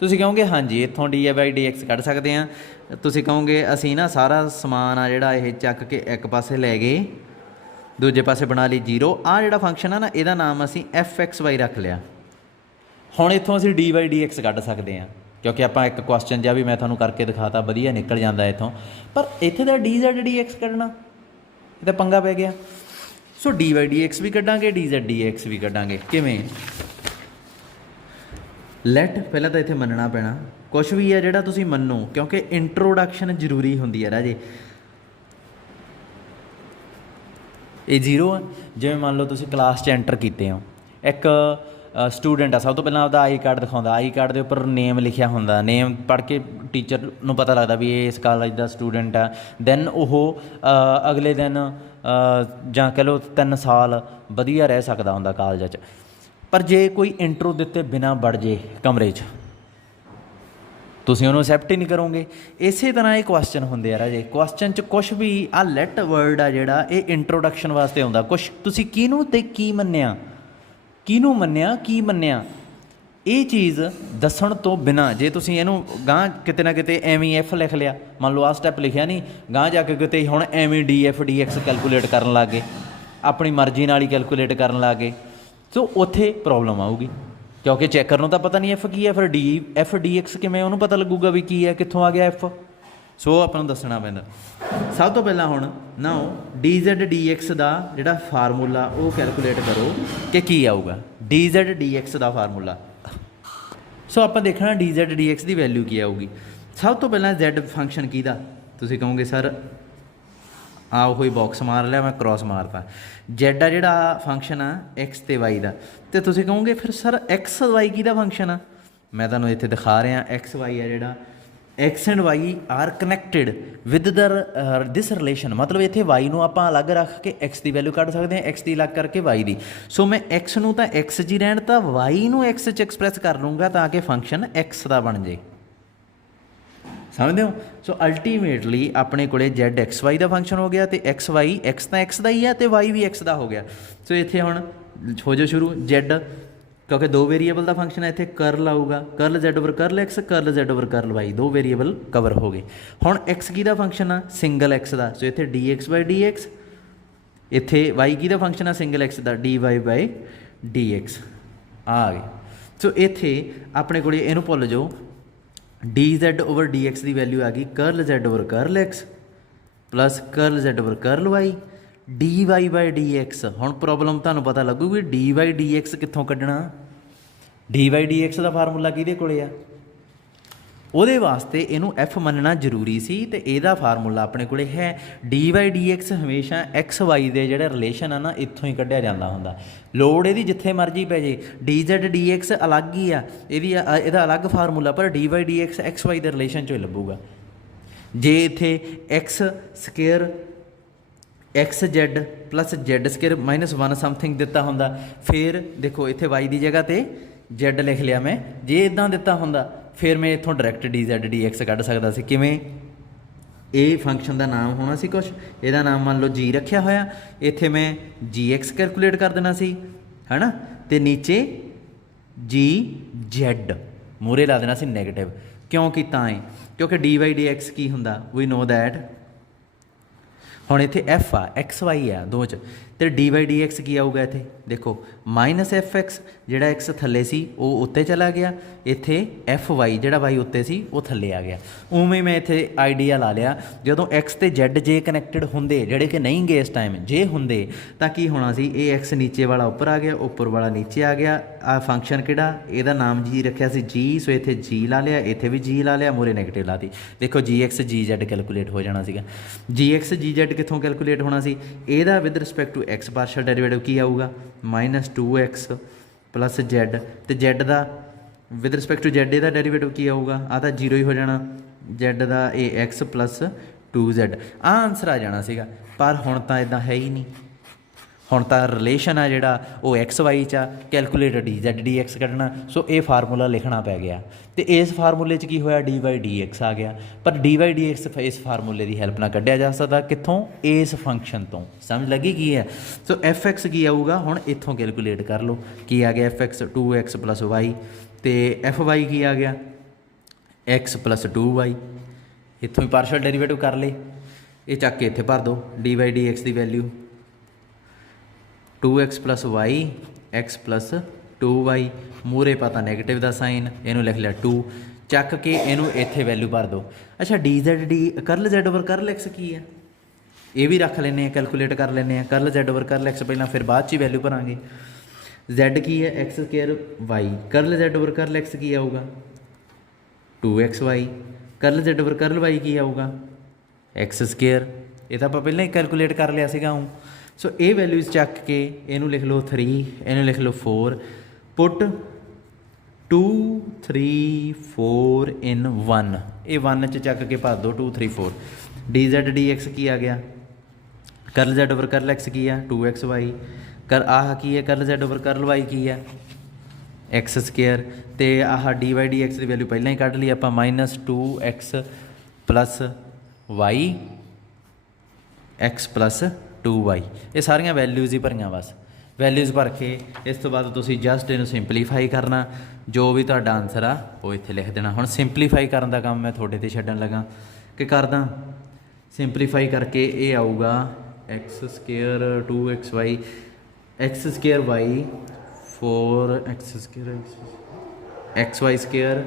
ਤੁਸੀਂ ਕਹੋਗੇ ਹਾਂਜੀ ਇੱਥੋਂ डी वाई डी एक्स ਕੱਢ ਸਕਦੇ ਹਾਂ। ਤੁਸੀਂ ਕਹੋਗੇ ਅਸੀਂ ਨਾ ਸਾਰਾ ਸਮਾਨ ਆ ਜਿਹੜਾ ਇਹ ਚੱਕ ਕੇ ਇੱਕ ਪਾਸੇ ਲੈ ਗਏ, ਦੂਜੇ ਪਾਸੇ ਬਣਾ ਲਈ ਜ਼ੀਰੋ। ਆਹ ਜਿਹੜਾ ਫੰਕਸ਼ਨ ਆ ਨਾ ਇਹਦਾ ਨਾਮ ਅਸੀਂ ਐਫ ਐਕਸ ਵਾਈ ਰੱਖ ਲਿਆ। ਹੁਣ ਇੱਥੋਂ ਅਸੀਂ डी वाई डी एक्स ਕੱਢ ਸਕਦੇ ਹਾਂ ਕਿਉਂਕਿ ਆਪਾਂ ਇੱਕ ਕੁਐਸਚਨ ਜਿਹਾ ਵੀ ਮੈਂ ਤੁਹਾਨੂੰ ਕਰਕੇ ਦਿਖਾਤਾ, ਵਧੀਆ ਨਿਕਲ ਜਾਂਦਾ ਇੱਥੋਂ। ਪਰ ਇੱਥੇ ਦਾ डी ਜ਼ੈਡ डी एक्स ਕੱਢਣਾ ਇਹ ਤਾਂ ਪੰਗਾ ਪੈ ਗਿਆ। ਸੋ डी वाई डी एक्स ਵੀ ਕੱਢਾਂਗੇ, डी ਜ਼ੈਡ डी एक्स ਵੀ ਕੱਢਾਂਗੇ। ਕਿਵੇਂ? ਲੈਟ ਪਹਿਲਾਂ ਤਾਂ ਇੱਥੇ ਮੰਨਣਾ ਪੈਣਾ ਕੁਛ ਵੀ ਹੈ ਜਿਹੜਾ ਤੁਸੀਂ ਮੰਨੋ, ਕਿਉਂਕਿ ਇੰਟਰੋਡਕਸ਼ਨ ਜ਼ਰੂਰੀ ਹੁੰਦੀ ਹੈ ਰਾਜੇ। ਇਹ ਜ਼ੀਰੋ ਆ। ਜਿਵੇਂ ਮੰਨ ਲਓ ਤੁਸੀਂ ਕਲਾਸ 'ਚ ਐਂਟਰ ਕੀਤੇ ਹੋ, ਇੱਕ ਸਟੂਡੈਂਟ ਆ, ਸਭ ਤੋਂ ਪਹਿਲਾਂ ਆਪਦਾ ਆਈ ਕਾਰਡ ਦਿਖਾਉਂਦਾ, ਆਈ ਕਾਰਡ ਦੇ ਉੱਪਰ ਨੇਮ ਲਿਖਿਆ ਹੁੰਦਾ, ਨੇਮ ਪੜ੍ਹ ਕੇ ਟੀਚਰ ਨੂੰ ਪਤਾ ਲੱਗਦਾ ਵੀ ਇਹ ਇਸ ਕਾਲਜ ਦਾ ਸਟੂਡੈਂਟ ਆ। ਦੈਨ ਉਹ ਅਗਲੇ ਦਿਨ ਜਾਂ ਕਹਿ ਲਓ 3 ਸਾਲ ਵਧੀਆ ਰਹਿ ਸਕਦਾ ਹੁੰਦਾ ਕਾਲਜ 'ਚ। ਪਰ ਜੇ ਕੋਈ ਇੰਟਰੋ ਦਿੱਤੇ ਬਿਨਾਂ ਵੜ ਜੇ ਕਮਰੇ 'ਚ, ਤੁਸੀਂ ਉਹਨੂੰ ਅਸੈਪਟ ਹੀ ਨਹੀਂ ਕਰੋਗੇ। ਇਸੇ ਤਰ੍ਹਾਂ ਇਹ ਕੁਐਸਚਨ ਹੁੰਦੇ ਆ ਰਾਜੇ। ਕੁਐਸਚਨ 'ਚ ਕੁਛ ਵੀ ਆਹ ਲੈਟ ਵਰਡ ਆ ਜਿਹੜਾ ਇਹ ਇੰਟਰੋਡਕਸ਼ਨ ਵਾਸਤੇ ਆਉਂਦਾ। ਕੁਛ ਤੁਸੀਂ ਕਿਹਨੂੰ ਅਤੇ ਕੀ ਮੰਨਿਆ, ਕਿਹਨੂੰ ਮੰਨਿਆ, ਕੀ ਮੰਨਿਆ, ਇਹ ਚੀਜ਼ ਦੱਸਣ ਤੋਂ ਬਿਨਾਂ ਜੇ ਤੁਸੀਂ ਇਹਨੂੰ ਗਾਂਹ ਕਿਤੇ ਨਾ ਕਿਤੇ ਐਵੇਂ ਐਫ ਲਿਖ ਲਿਆ, ਮੰਨ ਲਓ ਆਹ ਸਟੈਪ ਲਿਖਿਆ ਨਹੀਂ, ਗਾਂਹ ਜਾ ਕੇ ਕਿਤੇ ਹੁਣ ਐਵੇਂ d f d x calculate ਕਰਨ ਲੱਗ ਗਏ, ਆਪਣੀ ਮਰਜ਼ੀ ਨਾਲ ਹੀ ਕੈਲਕੂਲੇਟ ਕਰਨ ਲੱਗ ਗਏ, ਸੋ ਉੱਥੇ ਪ੍ਰੋਬਲਮ ਆਊਗੀ। ਕਿਉਂਕਿ ਚੈਕਰ ਨੂੰ ਤਾਂ ਪਤਾ ਨਹੀਂ ਐਫ ਕੀ ਹੈ, ਫਿਰ ਐਫ ਡੀ ਐਕਸ ਕਿਵੇਂ ਉਹਨੂੰ ਪਤਾ ਲੱਗੂਗਾ ਵੀ ਕੀ ਹੈ, ਕਿੱਥੋਂ ਆ ਗਿਆ ਐਫ। ਸੋ ਆਪਾਂ ਨੂੰ ਦੱਸਣਾ ਪੈਂਦਾ। ਸਭ ਤੋਂ ਪਹਿਲਾਂ ਹੁਣ ਨਾਓ ਡੀ ਜ਼ੈਡ ਡੀ ਐਕਸ ਦਾ ਜਿਹੜਾ ਫਾਰਮੂਲਾ ਉਹ ਕੈਲਕੂਲੇਟ ਕਰੋ ਕਿ ਕੀ ਆਊਗਾ। ਡੀ ਜ਼ੈਡ ਡੀ ਐਕਸ ਦਾ ਫਾਰਮੂਲਾ, ਸੋ ਆਪਾਂ ਦੇਖਣਾ ਡੀ ਜ਼ੈਡ ਡੀ ਐਕਸ ਦੀ ਵੈਲਿਊ ਕੀ ਆਊਗੀ। ਸਭ ਤੋਂ ਪਹਿਲਾਂ ਜ਼ੈਡ ਫੰਕਸ਼ਨ ਕਿਹਦਾ? ਤੁਸੀਂ ਕਹੋਗੇ ਸਰ ਆ ਉਹੀ ਬਾਕਸ ਮਾਰ ਲਿਆ ਮੈਂ, ਕ੍ਰੋਸ ਮਾਰਤਾ। ਜ਼ੈਡ ਆ ਜਿਹੜਾ ਫੰਕਸ਼ਨ ਆ ਐਕਸ ਅਤੇ ਵਾਈ ਦਾ, ਅਤੇ ਤੁਸੀਂ ਕਹੋਗੇ ਫਿਰ ਸਰ ਐਕਸ ਵਾਈ ਕਿਹਦਾ ਫੰਕਸ਼ਨ ਆ? ਮੈਂ ਤੁਹਾਨੂੰ ਇੱਥੇ ਦਿਖਾ ਰਿਹਾ ਐਕਸ ਵਾਈ ਆ ਜਿਹੜਾ x and y are connected with this relation. ਮਤਲਬ ਇੱਥੇ ਵਾਈ ਨੂੰ ਆਪਾਂ ਅਲੱਗ ਰੱਖ ਕੇ ਐਕਸ ਦੀ ਵੈਲਿਊ ਕੱਢ ਸਕਦੇ ਹਾਂ, ਐਕਸ ਦੀ ਅਲੱਗ ਕਰਕੇ ਵਾਈ ਦੀ। ਸੋ ਮੈਂ ਐਕਸ ਨੂੰ ਤਾਂ ਐਕਸ 'ਚ ਹੀ ਰਹਿਣ ਤਾਂ ਵਾਈ ਨੂੰ ਐਕਸ 'ਚ ਐਕਸਪ੍ਰੈਸ ਕਰ ਲੂੰਗਾ ਤਾਂ ਕਿ ਫੰਕਸ਼ਨ ਐਕਸ ਦਾ ਬਣ ਜੇ। ਸਮਝਦੇ ਹੋ? ਸੋ ਅਲਟੀਮੇਟਲੀ ਆਪਣੇ ਕੋਲ ਜ਼ੈਡ ਐਕਸ ਵਾਈ ਦਾ ਫੰਕਸ਼ਨ ਹੋ ਗਿਆ ਅਤੇ ਐਕਸ ਵਾਈ ਐਕਸ ਤਾਂ ਐਕਸ ਦਾ ਹੀ ਹੈ ਅਤੇ ਵਾਈ ਵੀ ਐਕਸ ਦਾ ਹੋ ਗਿਆ। ਸੋ ਇੱਥੇ ਹੁਣ ਹੋ ਜਾਓ ਸ਼ੁਰੂ। ਜ਼ੈਡ ਕਿਉਂਕਿ 2 ਵੇਰੀਏਬਲ ਦਾ ਫੰਕਸ਼ਨ ਹੈ, ਇੱਥੇ ਕਰਲ ਆਊਗਾ, ਕਰਲ ਜ਼ੈਡ ਓਵਰ ਕਰਲ ਐਕਸ, ਕਰਲ z over curl Y, 2 variable cover ਹੋ ਗਏ। ਹੁਣ ਐਕਸ ਕਿਹਦਾ ਫੰਕਸ਼ਨ ਆ? ਸਿੰਗਲ ਐਕਸ ਦਾ। ਸੋ ਇੱਥੇ d x by d x, ਇੱਥੇ ਵਾਈ ਕਿਹਦਾ ਫੰਕਸ਼ਨ ਆ? ਸਿੰਗਲ ਐਕਸ ਦਾ, d y by d x ਆ ਗਏ। ਸੋ ਇੱਥੇ ਆਪਣੇ ਕੋਲ ਇਹਨੂੰ ਭੁੱਲ ਜਾਓ, d z over d x ਦੀ ਵੈਲਿਊ ਆ ਗਈ curl z over curl x plus curl z over curl y d y by d x. ਹੁਣ ਪ੍ਰੋਬਲਮ ਤੁਹਾਨੂੰ ਪਤਾ ਲੱਗੂਗੀ ਡੀ ਵਾਈ ਡੀ ਐਕਸ ਕਿੱਥੋਂ ਕੱਢਣਾ। ਡੀ ਵਾਈ ਡੀ ਐਕਸ ਦਾ formula ਕਿਹਦੇ ਕੋਲੇ ਆ? ਉਹਦੇ ਵਾਸਤੇ ਇਹਨੂੰ ਐਫ ਮੰਨਣਾ ਜ਼ਰੂਰੀ ਸੀ ਅਤੇ ਇਹਦਾ ਫਾਰਮੂਲਾ ਆਪਣੇ ਕੋਲੇ ਹੈ। ਡੀ ਵਾਈ ਡੀ ਐਕਸ ਹਮੇਸ਼ਾ ਐਕਸ ਵਾਈ ਦੇ ਜਿਹੜੇ ਰਿਲੇਸ਼ਨ ਆ ਨਾ ਇੱਥੋਂ ਹੀ ਕੱਢਿਆ ਜਾਂਦਾ ਹੁੰਦਾ। ਲੋੜ ਇਹਦੀ ਜਿੱਥੇ ਮਰਜ਼ੀ ਪੈ ਜੇ, ਡੀ ਜ਼ੈਡ ਡੀ ਐਕਸ ਅਲੱਗ ਹੀ ਆ, ਇਹਦਾ ਅਲੱਗ ਫਾਰਮੂਲਾ, ਪਰ d y d x x y ਦੇ ਰਿਲੇਸ਼ਨ 'ਚੋਂ ਹੀ ਲੱਭੂਗਾ। ਜੇ ਇੱਥੇ x square x z plus z square -1 something ਦਿੱਤਾ ਹੁੰਦਾ, ਫਿਰ ਦੇਖੋ ਇੱਥੇ ਵਾਈ ਦੀ ਜਗ੍ਹਾ 'ਤੇ ਜ਼ੈਡ ਲਿਖ ਲਿਆ ਮੈਂ। ਜੇ ਇੱਦਾਂ ਦਿੱਤਾ ਹੁੰਦਾ ਫਿਰ ਮੈਂ ਇੱਥੋਂ direct d z d x ਕੱਢ ਸਕਦਾ ਸੀ। ਕਿਵੇਂ? ਇਹ ਫੰਕਸ਼ਨ ਦਾ ਨਾਮ ਹੋਣਾ ਸੀ ਕੁਛ, ਇਹਦਾ ਨਾਮ ਮੰਨ ਲਓ ਜੀ ਰੱਖਿਆ ਹੋਇਆ, ਇੱਥੇ ਮੈਂ ਜੀ ਐਕਸ ਕੈਲਕੂਲੇਟ ਕਰ ਦੇਣਾ ਸੀ, ਹੈ ਨਾ, ਅਤੇ ਨੀਚੇ ਜੀ ਜ਼ੈਡ ਮੂਹਰੇ ਲਾ ਦੇਣਾ ਸੀ ਨੈਗੇਟਿਵ। ਕਿਉਂ ਕੀਤਾ ਹੈ? ਕਿਉਂਕਿ ਡੀ ਵਾਈ ਡੀ ਐਕਸ ਕੀ ਹੁੰਦਾ? ਵੀ ਨੋ ਦੈਟ। ਹੁਣ ਇੱਥੇ ਐਫ ਆ ਐਕਸ ਵਾਈ ਆ ਦੋ 'ਚ ਅਤੇ ਡੀ ਬਾਈ ਡੀ ਐਕਸ ਕੀ ਆਊਗਾ ਇੱਥੇ ਦੇਖੋ ਮਾਈਨਸ ਐਫ ਐਕਸ ਜਿਹੜਾ ਐਕਸ ਥੱਲੇ ਸੀ ਉਹ ਉੱਤੇ ਚਲਾ ਗਿਆ, ਇੱਥੇ ਐਫ ਵਾਈ ਜਿਹੜਾ ਵਾਈ ਉੱਤੇ ਸੀ ਉਹ ਥੱਲੇ ਆ ਗਿਆ। ਉਵੇਂ ਮੈਂ ਇੱਥੇ ਆਈਡੀਆ ਲਾ ਲਿਆ ਜਦੋਂ ਐਕਸ ਅਤੇ ਜੈਡ ਜੇ ਕਨੈਕਟਡ ਹੁੰਦੇ ਜਿਹੜੇ ਕਿ ਨਹੀਂ ਗਏ ਇਸ ਟਾਈਮ ਜੇ ਹੁੰਦੇ ਤਾਂ ਕੀ ਹੋਣਾ ਸੀ, ਇਹ ਐਕਸ ਨੀਚੇ ਵਾਲਾ ਉੱਪਰ ਆ ਗਿਆ, ਉੱਪਰ ਵਾਲਾ ਨੀਚੇ ਆ ਗਿਆ। ਆ ਫੰਕਸ਼ਨ ਕਿਹੜਾ ਇਹਦਾ ਨਾਮ ਜੀ ਰੱਖਿਆ ਸੀ ਜੀ, ਸੋ ਇੱਥੇ ਜੀ ਲਾ ਲਿਆ, ਇੱਥੇ ਵੀ ਜੀ ਲਾ ਲਿਆ, ਮੂਹਰੇ ਨੈਗੇਟਿਵ ਲਾ ਤੀ। ਦੇਖੋ ਜੀ ਐਕਸ ਜੀ ਜੈਡ ਕੈਲਕੂਲੇਟ ਹੋ ਜਾਣਾ ਸੀਗਾ। ਜੀ ਐਕਸ ਜੀ ਜੈਡ ਕਿੱਥੋਂ ਕੈਲਕੂਲੇਟ ਹੋਣਾ ਸੀ, ਇਹਦਾ with respect to x partial derivative ਕੀ ਆਊਗਾ ਮਾਈਨਸ 2x ਪਲੱਸ ਜੈਡ, ਅਤੇ ਜੈਡ ਦਾ ਵਿਦ ਰਿਸਪੈਕਟ ਟੂ ਜੈਡ ਇਹਦਾ ਡੈਰੀਵੇਟਿਵ ਕੀ ਆਊਗਾ, ਆਹ ਤਾਂ ਜ਼ੀਰੋ ਹੀ ਹੋ ਜਾਣਾ, ਜੈਡ ਦਾ ਇਹ ਐਕਸ ਪਲੱਸ 2z। ਆਹ ਆਨਸਰ ਆ ਜਾਣਾ ਸੀਗਾ, ਪਰ ਹੁਣ ਤਾਂ ਇੱਦਾਂ ਹੈ ਹੀ ਨਹੀਂ। ਹੁਣ ਤਾਂ ਰਿਲੇਸ਼ਨ ਆ ਜਿਹੜਾ ਉਹ ਐਕਸ ਵਾਈ 'ਚ ਆ, calculate d z d x ਕੱਢਣਾ, ਸੋ ਇਹ ਫਾਰਮੂਲਾ ਲਿਖਣਾ ਪੈ ਗਿਆ। ਅਤੇ ਇਸ ਫਾਰਮੂਲੇ 'ਚ ਕੀ ਹੋਇਆ ਡੀ ਬਾਈ ਡੀ ਐਕਸ ਆ ਗਿਆ, ਪਰ ਡੀ ਬਾਈ ਡੀ ਐਕਸ ਇਸ ਫਾਰਮੂਲੇ ਦੀ ਹੈਲਪ ਨਾਲ ਕੱਢਿਆ ਜਾ ਸਕਦਾ ਕਿੱਥੋਂ, ਇਸ ਫੰਕਸ਼ਨ ਤੋਂ। ਸਮਝ ਲੱਗੀ ਕੀ ਹੈ। ਸੋ ਐਫ ਐਕਸ ਕੀ ਆਊਗਾ ਹੁਣ ਇੱਥੋਂ ਕੈਲਕੂਲੇਟ ਕਰ ਲਓ, ਕੀ ਆ ਗਿਆ f x 2x plus y, ਅਤੇ ਐਫ ਵਾਈ ਕੀ ਆ ਗਿਆ x ਪਲੱਸ 2y। ਇੱਥੋਂ ਹੀ ਪਾਰਸ਼ਲ ਡੈਰੀਵੇਟਿਵ ਕਰ ਲਏ, ਇਹ ਚੱਕ ਕੇ ਇੱਥੇ ਭਰ ਦਿਓ ਡੀ ਬਾਈ ਡੀ ਐਕਸ ਦੀ value 2x plus y x plus 2y, ਮੂਹਰੇ ਪਤਾ ਨੈਗੇਟਿਵ ਦਾ ਸਾਈਨ, ਇਹਨੂੰ ਲਿਖ ਲਿਆ 2, ਚੱਕ ਕੇ ਇਹਨੂੰ ਇੱਥੇ ਵੈਲਿਊ ਭਰ ਦਿਓ। ਅੱਛਾ ਡੀ ਜ਼ੈਡ ਡੀ ਕਰਲ ਜ਼ੈਡ ਓਵਰ ਕਰਲ ਐਕਸ ਕੀ ਹੈ, ਇਹ ਵੀ ਰੱਖ ਲੈਂਦੇ ਹਾਂ, ਕੈਲਕੂਲੇਟ ਕਰ ਲੈਂਦੇ ਹਾਂ। ਕਰਲ ਜ਼ੈਡ ਓਵਰ ਕਰਲ ਐਕਸ ਪਹਿਲਾਂ, ਫਿਰ ਬਾਅਦ 'ਚ ਹੀ ਵੈਲਿਊ ਭਰਾਂਗੇ। ਜ਼ੈਡ ਕੀ ਹੈ ਐਕਸ ਸਕੇਅਰ ਵਾਈ, ਕਰਲ ਜ਼ੈਡ ਓਵਰ ਕਰਲ ਐਕਸ ਕੀ ਆਊਗਾ 2xy, ਕਰਲ ਜ਼ੈਡ ਓਵਰ ਕਰਲ ਵਾਈ ਕੀ ਆਊਗਾ ਐਕਸ ਸਕੇਅਰ। ਇਹ ਤਾਂ ਆਪਾਂ ਪਹਿਲਾਂ ਹੀ ਕੈਲਕੂਲੇਟ ਕਰ ਲਿਆ ਸੀਗਾ ਹੂੰ। ਸੋ ਇਹ ਵੈਲਿਊਜ਼ ਚੱਕ ਕੇ ਇਹਨੂੰ ਲਿਖ ਲਓ 3, ਇਹਨੂੰ ਲਿਖ ਲਓ 4, ਪੁੱਟ 2 3 4 ਇਨ 1, ਇਹ 1 'ਚ ਚੱਕ ਕੇ ਭਰ ਦਿਓ 2 3 4। ਡੀ ਜ਼ੈਡ ਡੀ ਐਕਸ ਕੀ ਆ ਗਿਆ, curl z over curl x ਕੀ ਆ 2xy, ਕਰ ਆਹ ਕੀ ਹੈ curl z over curl y ਕੀ ਹੈ ਐਕਸ ਸਕੇਅਰ, ਅਤੇ ਆਹ ਡੀ ਵਾਈ ਡੀ ਐਕਸ ਦੀ ਵੈਲਿਊ ਪਹਿਲਾਂ ਹੀ ਕੱਢ ਲਈ ਆਪਾਂ minus 2x plus y x plus 2y। ਇਹ ਸਾਰੀਆਂ ਵੈਲਿਊਜ਼ ਹੀ ਭਰੀਆਂ, ਬਸ ਵੈਲਿਊਜ਼ ਭਰ ਕੇ ਇਸ ਤੋਂ ਬਾਅਦ ਤੁਸੀਂ ਜਸਟ ਇਹਨੂੰ ਸਿੰਪਲੀਫਾਈ ਕਰਨਾ, ਜੋ ਵੀ ਤੁਹਾਡਾ ਆਨਸਰ ਆ ਉਹ ਇੱਥੇ ਲਿਖ ਦੇਣਾ। ਹੁਣ ਸਿੰਪਲੀਫਾਈ ਕਰਨ ਦਾ ਕੰਮ ਮੈਂ ਤੁਹਾਡੇ 'ਤੇ ਛੱਡਣ ਲੱਗਾ ਕਿ ਕਰਦਾ। ਸਿੰਪਲੀਫਾਈ ਕਰਕੇ ਇਹ ਆਊਗਾ x square 2xy x square y 4x square x y square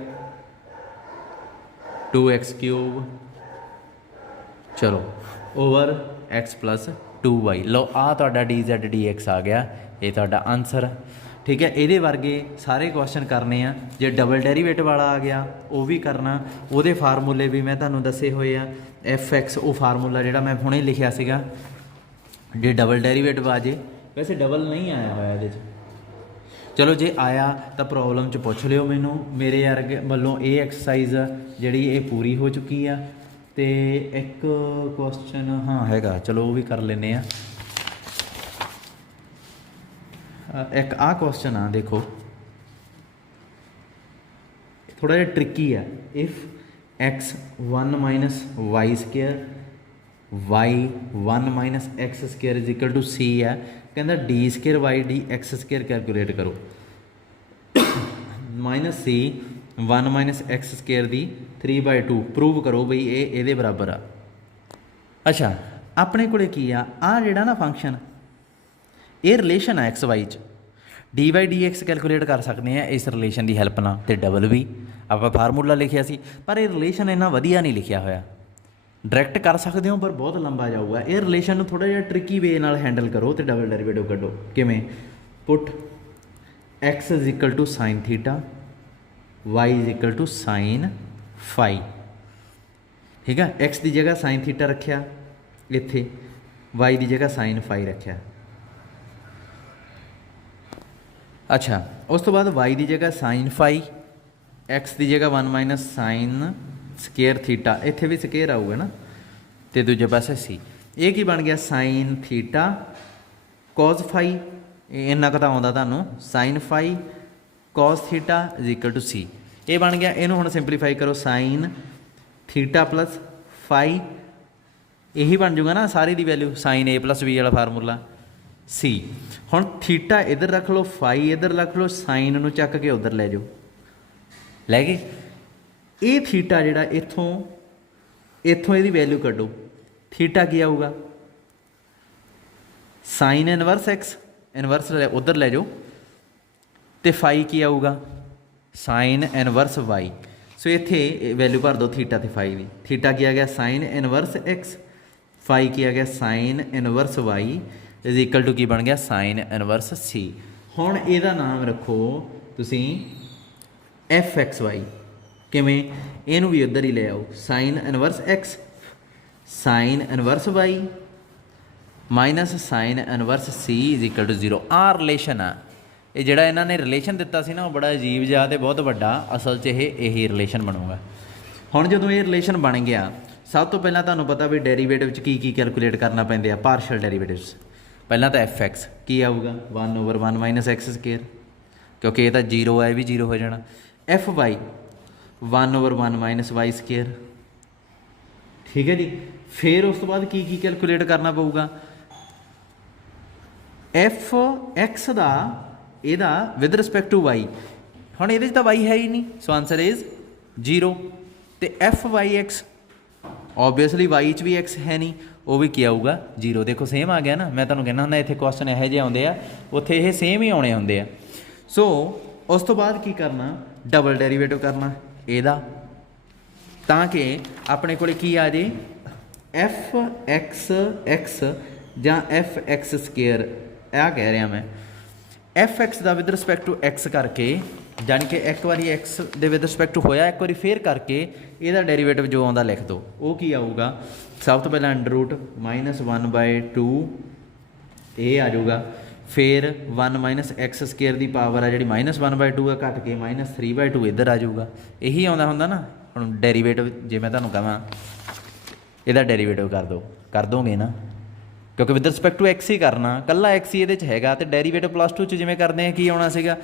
2x cube ਚਲੋ ਓਵਰ x ਪਲੱਸ 2y। ਲਓ ਆਹ ਤੁਹਾਡਾ ਡੀ ਜ਼ੈਡ ਡੀ ਐਕਸ ਆ ਗਿਆ, ਇਹ ਤੁਹਾਡਾ ਆਨਸਰ। ਠੀਕ ਹੈ, ਇਹਦੇ ਵਰਗੇ ਸਾਰੇ ਕੁਐਸਚਨ ਕਰਨੇ ਆ। ਜੇ ਡਬਲ ਡੈਰੀਵੇਟਿਵ ਵਾਲਾ ਆ ਗਿਆ ਉਹ ਵੀ ਕਰਨਾ, ਉਹਦੇ ਫਾਰਮੂਲੇ ਵੀ ਮੈਂ ਤੁਹਾਨੂੰ ਦੱਸੇ ਹੋਏ ਆ। ਐਫ ਐਕਸ ਉਹ ਫਾਰਮੂਲਾ ਜਿਹੜਾ ਮੈਂ ਹੁਣੇ ਲਿਖਿਆ ਸੀਗਾ, ਜੇ ਡਬਲ ਡੈਰੀਵੇਟਿਵ ਆ ਜੇ, ਵੈਸੇ ਡਬਲ ਨਹੀਂ ਆਇਆ ਹੋਇਆ ਇਹਦੇ 'ਚ, ਚਲੋ ਜੇ ਆਇਆ ਤਾਂ ਪ੍ਰੋਬਲਮ 'ਚ ਪੁੱਛ ਲਿਓ ਮੈਨੂੰ। ਮੇਰੇ ਅਰਗ ਵੱਲੋਂ ਇਹ ਐਕਸਰਸਾਈਜ਼ ਜਿਹੜੀ ਇਹ ਪੂਰੀ ਹੋ ਚੁੱਕੀ ਆ। ਅਤੇ ਇੱਕ ਕੁਐਸਚਨ ਹਾਂ ਹੈਗਾ, ਚਲੋ ਉਹ ਵੀ ਕਰ ਲੈਂਦੇ ਹਾਂ। ਇੱਕ ਆਹ ਕੁਐਸਚਨ ਆ, ਦੇਖੋ ਥੋੜ੍ਹਾ ਜਿਹਾ ਟ੍ਰਿਕੀ ਆ। If x 1 minus y square y 1 minus x square is equal to c ਹੈ, ਕਹਿੰਦਾ d square y d x square calculate ਕਰੋ। Minus c 1 minus x square ਦੀ 3/2 ਪ੍ਰੂਵ ਕਰੋ ਬਈ ਇਹ ਇਹਦੇ ਬਰਾਬਰ ਆ। ਅੱਛਾ ਆਪਣੇ ਕੋਲ ਕੀ ਆ, ਆਹ ਜਿਹੜਾ ਨਾ ਫੰਕਸ਼ਨ ਇਹ ਰਿਲੇਸ਼ਨ ਆ ਐਕਸ ਵਾਈ 'ਚ, D by d x calculate ਕਰ ਸਕਦੇ ਆ ਇਸ ਰਿਲੇਸ਼ਨ ਦੀ ਹੈਲਪ ਨਾਲ, ਅਤੇ ਡਬਲ ਵੀ ਆਪਾਂ ਫਾਰਮੂਲਾ ਲਿਖਿਆ ਸੀ, ਪਰ ਇਹ ਰਿਲੇਸ਼ਨ ਇੰਨਾ ਵਧੀਆ ਨਹੀਂ ਲਿਖਿਆ ਹੋਇਆ। ਡਾਇਰੈਕਟ ਕਰ ਸਕਦੇ ਹੋ ਪਰ ਬਹੁਤ ਲੰਬਾ ਜਾਊਗਾ। ਇਹ ਰਿਲੇਸ਼ਨ ਨੂੰ ਥੋੜ੍ਹਾ ਜਿਹਾ ਟ੍ਰਿਕੀ ਵੇ ਨਾਲ ਹੈਂਡਲ ਕਰੋ ਅਤੇ ਡਬਲ ਡੈਰੀਵੇਟਿਵ ਕੱਢੋ। ਕਿਵੇਂ, put x is equal to sine theta, y is equal to sine phi. ਠੀਕ ਆ, ਐਕਸ ਦੀ ਜਗ੍ਹਾ ਸਾਈਨ ਥੀਟਾ ਰੱਖਿਆ ਇੱਥੇ, ਵਾਈ ਦੀ ਜਗ੍ਹਾ ਸਾਈਨ ਫਾਈ ਰੱਖਿਆ। ਅੱਛਾ ਉਸ ਤੋਂ ਬਾਅਦ ਵਾਈ ਦੀ ਜਗ੍ਹਾ ਸਾਈਨ ਫਾਈ, ਐਕਸ ਦੀ ਜਗ੍ਹਾ 1 ਮਾਈਨਸ ਸਾਈਨ ਸਕੇਅਰ ਥੀਟਾ, ਇੱਥੇ ਵੀ ਸਕੇਅਰ ਆਊਗਾ ਨਾ, ਅਤੇ ਦੂਜੇ ਪਾਸੇ ਸੀ। ਇਹ ਕੀ ਬਣ ਗਿਆ ਸਾਈਨ ਥੀਟਾ ਕੋਸ ਫਾਈ, ਇੰਨਾ ਕੁ ਤਾਂ ਆਉਂਦਾ ਤੁਹਾਨੂੰ, sine phi cos theta is equal to c. ਇਹ ਬਣ ਗਿਆ। ਇਹਨੂੰ ਹੁਣ ਸਿੰਪਲੀਫਾਈ ਕਰੋ, ਸਾਈਨ ਥੀਟਾ ਪਲੱਸ ਫਾਈ, ਇਹੀ ਬਣ ਜੂਗਾ ਨਾ ਸਾਰੀ ਦੀ value, sign A plus B ਵਾਲਾ ਫਾਰਮੂਲਾ ਸੀ। ਹੁਣ ਥੀਟਾ ਇੱਧਰ ਰੱਖ ਲਓ, ਫਾਈ ਇੱਧਰ ਰੱਖ ਲਓ, ਸਾਈਨ ਨੂੰ ਚੱਕ ਕੇ ਉੱਧਰ ਲੈ ਜਾਓ, ਲੈ ਗਏ। ਇਹ ਥੀਟਾ ਜਿਹੜਾ ਇੱਥੋਂ ਇਹਦੀ ਵੈਲਿਊ ਕੱਢੋ, ਥੀਟਾ ਕੀ ਆਊਗਾ साइन इनवर्स एक्स इनवर्स उधर ले जाओ, तो फाई की आऊगा साइन इनवर्स वाई। सो इत्थे वैल्यू भर दो थीटा ते फाई की। थीटा की आ गया साइन इनवर्स एक्स, फाई की आ गया sine inverse y is equal to की बन गया साइन इनवर्स सी। हुण इहदा नाम रखो तुसीं एफ एक्स वाई। किवें? इहनूं भी उधर ही ले आओ, sine inverse x sine inverse y minus sine inverse c is equal to 0। आ रिलेशन आ ये जिहड़ा इन्हां ने रिलेशन दिता सी ना, वो बड़ा अजीब जिहा ते बहुत वड्डा, असल च यही रिलेशन बनूगा। हुण जदों ये रिलेशन बन गया, सब तो पहलां तुहानूं पता भी डेरीवेटिव च की कैलकुलेट करना पैंदे आ, पार्शल डेरीवेटिव्स। पहलां तो एफ एक्स की आऊगा 1/1 माइनस एक्स स्केयर, क्योंकि ये तो 0 है, ये भी 0 हो जाना। F y 1/1 minus y square, ठीक है जी। फिर उस तो बाद की कैलकुलेट करना पऊगा, एफ एक्स का ਇਹਦਾ विद रिस्पैक्ट टू वाई। ਹੁਣ ਇਹਦੇ 'ਚ ਤਾਂ वाई है ही नहीं, सो आंसर इज 0। तो f y x obviously y च भी एक्स है नहीं, वो भी क्या आऊगा 0। देखो सेम आ गया ना, मैं ਤੁਹਾਨੂੰ कहना ਹੁੰਦਾ ਇੱਥੇ क्वेश्चन ਇਹੋ ਜਿਹੇ ਆਉਂਦੇ ਆ, ਉੱਥੇ ਇਹ सेम ही ਆਉਣੇ ਹੁੰਦੇ ਆ। सो उस तो बाद की करना, डबल डेरीवेटिव करना ਇਹਦਾ, ਤਾਂ कि अपने ਕੋਲੇ ਕੀ आ जाए एफ एक्स एक्स ਜਾਂ एफ एक्स स्केयर। आ कह रहा मैं एफ एक्स का विद रिस्पैक्ट टू एक्स करके, जानी कि एक बार एक्स के विद रिस्पैक्ट टू होया, एक बार फिर करके ਇਹਦਾ डेरीवेटिव जो आता लिख दो। वो की आऊगा, सब तो पहले अंडर रूट -1/2 ये आ जाऊगा, फिर 1 माइनस एक्स स्केयर की पावर आ जी -1/2 है, घट के -3/2 इधर आ जाऊगा। यही आता होंगे ना। हम डेरीवेटिव जे मैं तुम्हें कहा ਇਹਦਾ डेरीवेटिव कर दोगे ना, क्योंकि विद रिस्पैक्ट टू एक्स ही करना, कला एक्स ही ये हैगा। तो डेरीवेटिव +2 च जिमें करते हैं की आना सीगा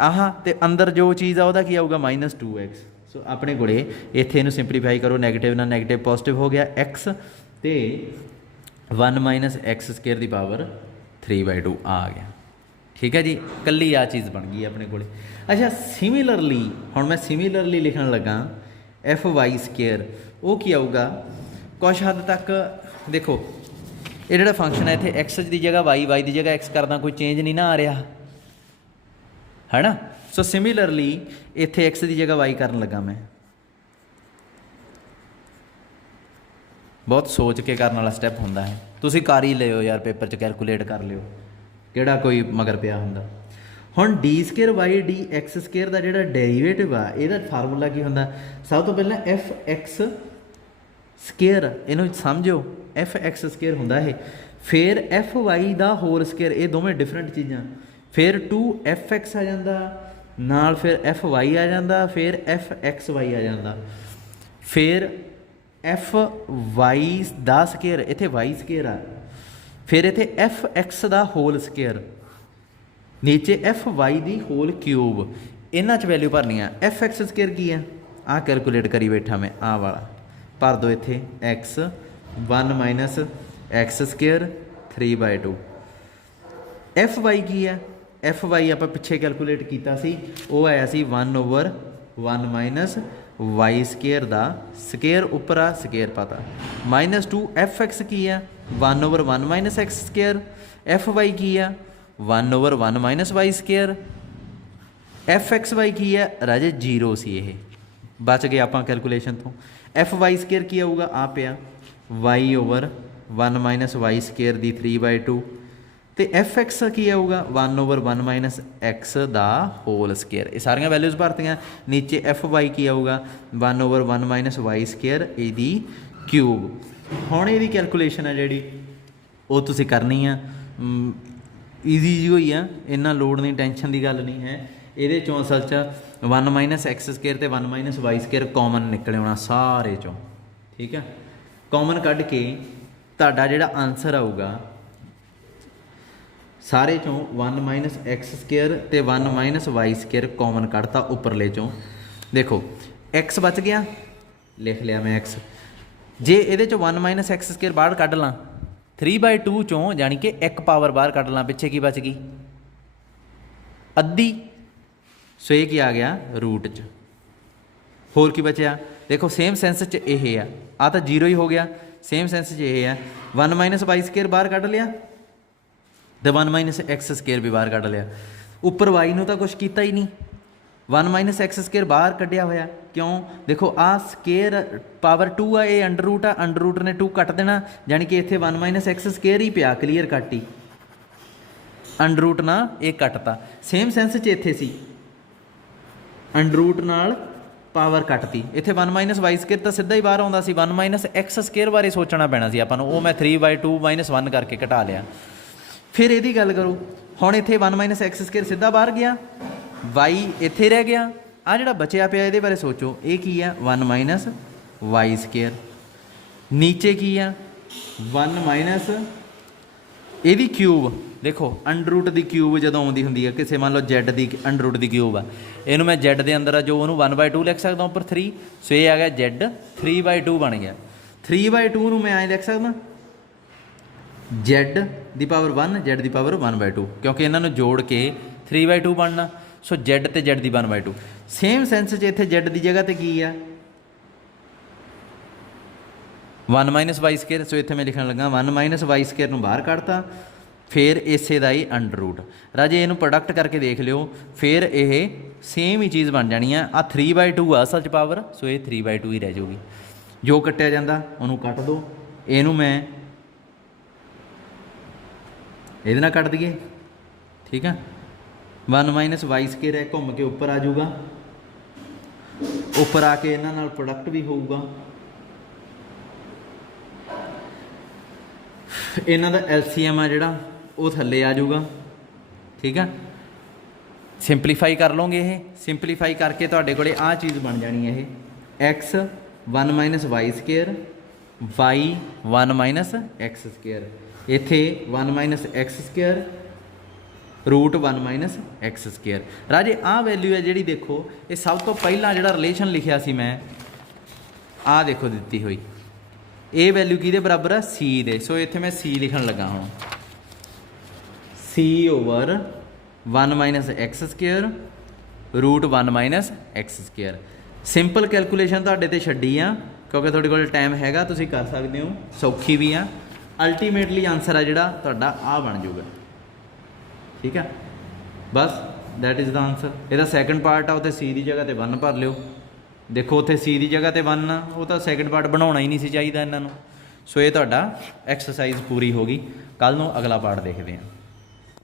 आह, तो अंदर जो चीज़ आ की आऊगा -2x। सो अपने को इत्थे इनू सिंपलीफाई करो, नैगेटिव ना नैगेटिव पॉजिटिव हो गया x, तो 1 माइनस एक्स स्केयर की पावर 3/2 आ गया। ठीक है जी, कली आ चीज़ बन गई अपने को। अच्छा सिमिलरली हुण मैं सिमिलरली लिखन लगा एफ वाई स्केयर, वो की आऊगा कुछ हद तक। देखो ये जो फंक्शन है इतने एक्स की जगह वाई, वाई की जगह एक्स करना, कोई चेंज नहीं ना आ रहा है ना। सो सिमिलरली इतने एक्स की जगह वाई करन लगा मैं। बहुत सोच के करने वाला स्टैप होंदा है, तुसी कर ही लियो यार, पेपर च कैलकुलेट कर लियो, किहड़ा कोई मगर पिया हुंदा। हुण d square y D x square का जिहड़ा डेरीवेटिव आ, इहदा फार्मूला की हुंदा, सब तो पहला एफ एक्स स्केयर, इनू समझो एफ एक्स स्केयर होंदा है, फिर एफ वाई का होल स्केयर, ये दोवें डिफरेंट चीज़ां, फिर 2 एफ एक्स आ जाता नाल, फिर एफ वाई आ जाता, फिर एफ एक्स वाई आ जाता, फिर एफ वाई का स्केयर, इत्थे वाई स्केयर आ, फिर इत्थे एफ एक्स का होल स्केयर, नीचे एफ वाई की होल क्यूब। इन्हां च वैल्यू भरनी आ। एफ एक्स स्केयर की है, आ कैलकुलेट करी बैठा मैं, आ वाला भर दो इत्थे x 1 minus x square 3/2। F y की है, एफ वाई आप पिछे कैलकुलेट किया सी, वो आया सी 1/1 माइनस वाई स्केयर का स्केयर उपर आ स्केयर पता -2। एफ एक्स की है 1/1 minus x square. F y की है 1/1 minus y square. F x y की है राजे 0 सी, ये बच गए आप कैलकुलेशन तो। एफ वाई स्केयर की आऊगा आ पिया y/1 माइनस वाई स्केयर की 3/2, तो एफ एक्स की आऊगा 1/1 माइनस एक्स का होल स्केयर। ये सारिया वैल्यूज़ भरतियाँ। नीचे एफ वाई की आऊगा 1/1 माइनस वाई स्केयर यदी क्यूब। हुण ये कैलकुलेशन है जी वो तुसीं करनी है, ईजी जी हुई है, इन्ना लोड नहीं, टेंशन की गल नहीं है। ये चों असल च 1 माइनस एक्स स्केयर तो 1 माइनस वाई स्केयर कॉमन निकले आना सारे चों। ठीक है, कॉमन कढ़ के तुहाडा जिहड़ा आंसर आऊगा सारे चों 1 माइनस एक्स स्केयर तो 1 माइनस वाई स्केयर कॉमन कढ़ता उपरले चों। देखो एक्स बच गया, लिख लिया मैं एक्स। जे ये 1 माइनस एक्स स्केयर बाहर कढ़ ला 3/2 चों, जानी कि एक पावर बाहर कढ़ ला, पिछे की बच गई अद्धी। सो ये आ गया रूट च। होर की बचा, देखो सेम सेंस च ये आ तो 0 ही हो गया, सेम सेंस च ये है 1 माइनस वाई स्केयर बाहर कढ़ लिया, तो 1 माइनस एक्स स्केयर भी बाहर कढ़ लिया। उपर वाई नूं तां कुछ कीता ही नहीं, 1 माइनस एक्स स्केयर बाहर कढ़िया होया। क्यों? देखो आ स्केयर पावर 2 आ, ये अंडर रूट ने 2 कट देना, जानी कि इत्थे 1 माइनस एक्स स्केयर ही पिया, क्लीयर कट ही अंडर रूट ना ये कटता। सेम सेंस च इत्थे सी अंडर रूट नाल पावर कटती, इत्थे 1 माइनस वाई स्केयर तो सीधा ही बाहर आउंदा सी। 1 माइनस एक्स स्केयर बारे सोचना पैना सी आपां नूं, वो मैं 3/2 माइनस 1 करके घटा लिया। फिर इहदी गल करो, हुण इत्थे 1 माइनस एक्स स्केयर सीधा बाहर गया, वाई इत्थे रह गया, आ जिहड़ा बचिया पिया इहदे बारे सोचो, ये की है 1 माइनस वाई स्केयर। नीचे की है 1 माइनस ਇਹਦੀ क्यूब। देखो अंडर रूट की क्यूब जो आँदी होंगी है, किसी मान लो जैड की अंडर रूट की क्यूब आ, इनू मैं जैड के अंदर जो उन्होंने 1/2 लिख सकता उपर 3, सो ये आ गया जैड 3/2 बन गया। 3/2 मैं ऐ लिख सकदा जैड की पावर 1 जैड की पावर 1/2, क्योंकि इन्होंने जोड़ के 3/2 बनना, सो जैड तो जैड की 1/2। सेम सेंस च इत्थे जैड की जगह पर की है 1 माइनस वाई स्केयर, सो इत्थे मैं लिखन लगा 1 माइनस वाई स्केयर नूं बाहर कढ़ता, फिर इसे दा ही अंडर रूट। राजे इनू प्रोडक्ट करके देख लियो, फिर ये सेम ही चीज़ बन जानी है। आ 3/2 आ असल च पावर, सो ये 3/2 ही रह जाऊगी। जो कट्टिया जाता उन्होंने कट दो, इनू मैं ये नाल कट दईए, ठीक है। 1 माइनस वाई स्केयर है, घूम के उपर आ जाऊगा, उपर आके इन्हां नाल प्रोडक्ट भी होऊगा, इन्हां दा LCM आ जिहड़ा वो थल्ले आ जाऊगा, ठीक है। सिंपलीफाई कर लोगे, ये सिंपलीफाई करके तुहाडे कोले आ चीज़ बन जानी है, ये x 1 minus y square, y 1 minus x square, इत्थे 1 minus x square root 1 minus x square. राजे आ वैल्यू है जिहड़ी, देखो ये सब तो पहला जिहड़ा रिलेशन लिखिया सी मैं, आ देखो दित्ती हुई, ये वैल्यू किहदे बराबर है? सी दे। सो इत्थे मैं सी लिखन लगा हूँ, c over 1 minus x square root 1 minus x square. Simple calculation तुहाडे ते छड्डी आ, क्योंकि तुहाडे कोल टाइम हैगा, तुसीं कर सकदे हो, सौखी भी आ। अल्टीमेटली आंसर है जिहड़ा तुहाडा आ बन जाऊगा, ठीक है। बस दैट इज़ द आंसर। ਇਹਦਾ सैकेंड पार्ट आ, उत्ते सी की जगह ते 1 भर लियो। देखो उत्थे सी की जगह ते 1 आ, वो तो सैकेंड पार्ट बनाना ही नहीं सी चाहिए इन्हों। सो ये तुहाडा एक्सरसाइज पूरी होगी। कल नूं अगला पार्ट देखते हैं।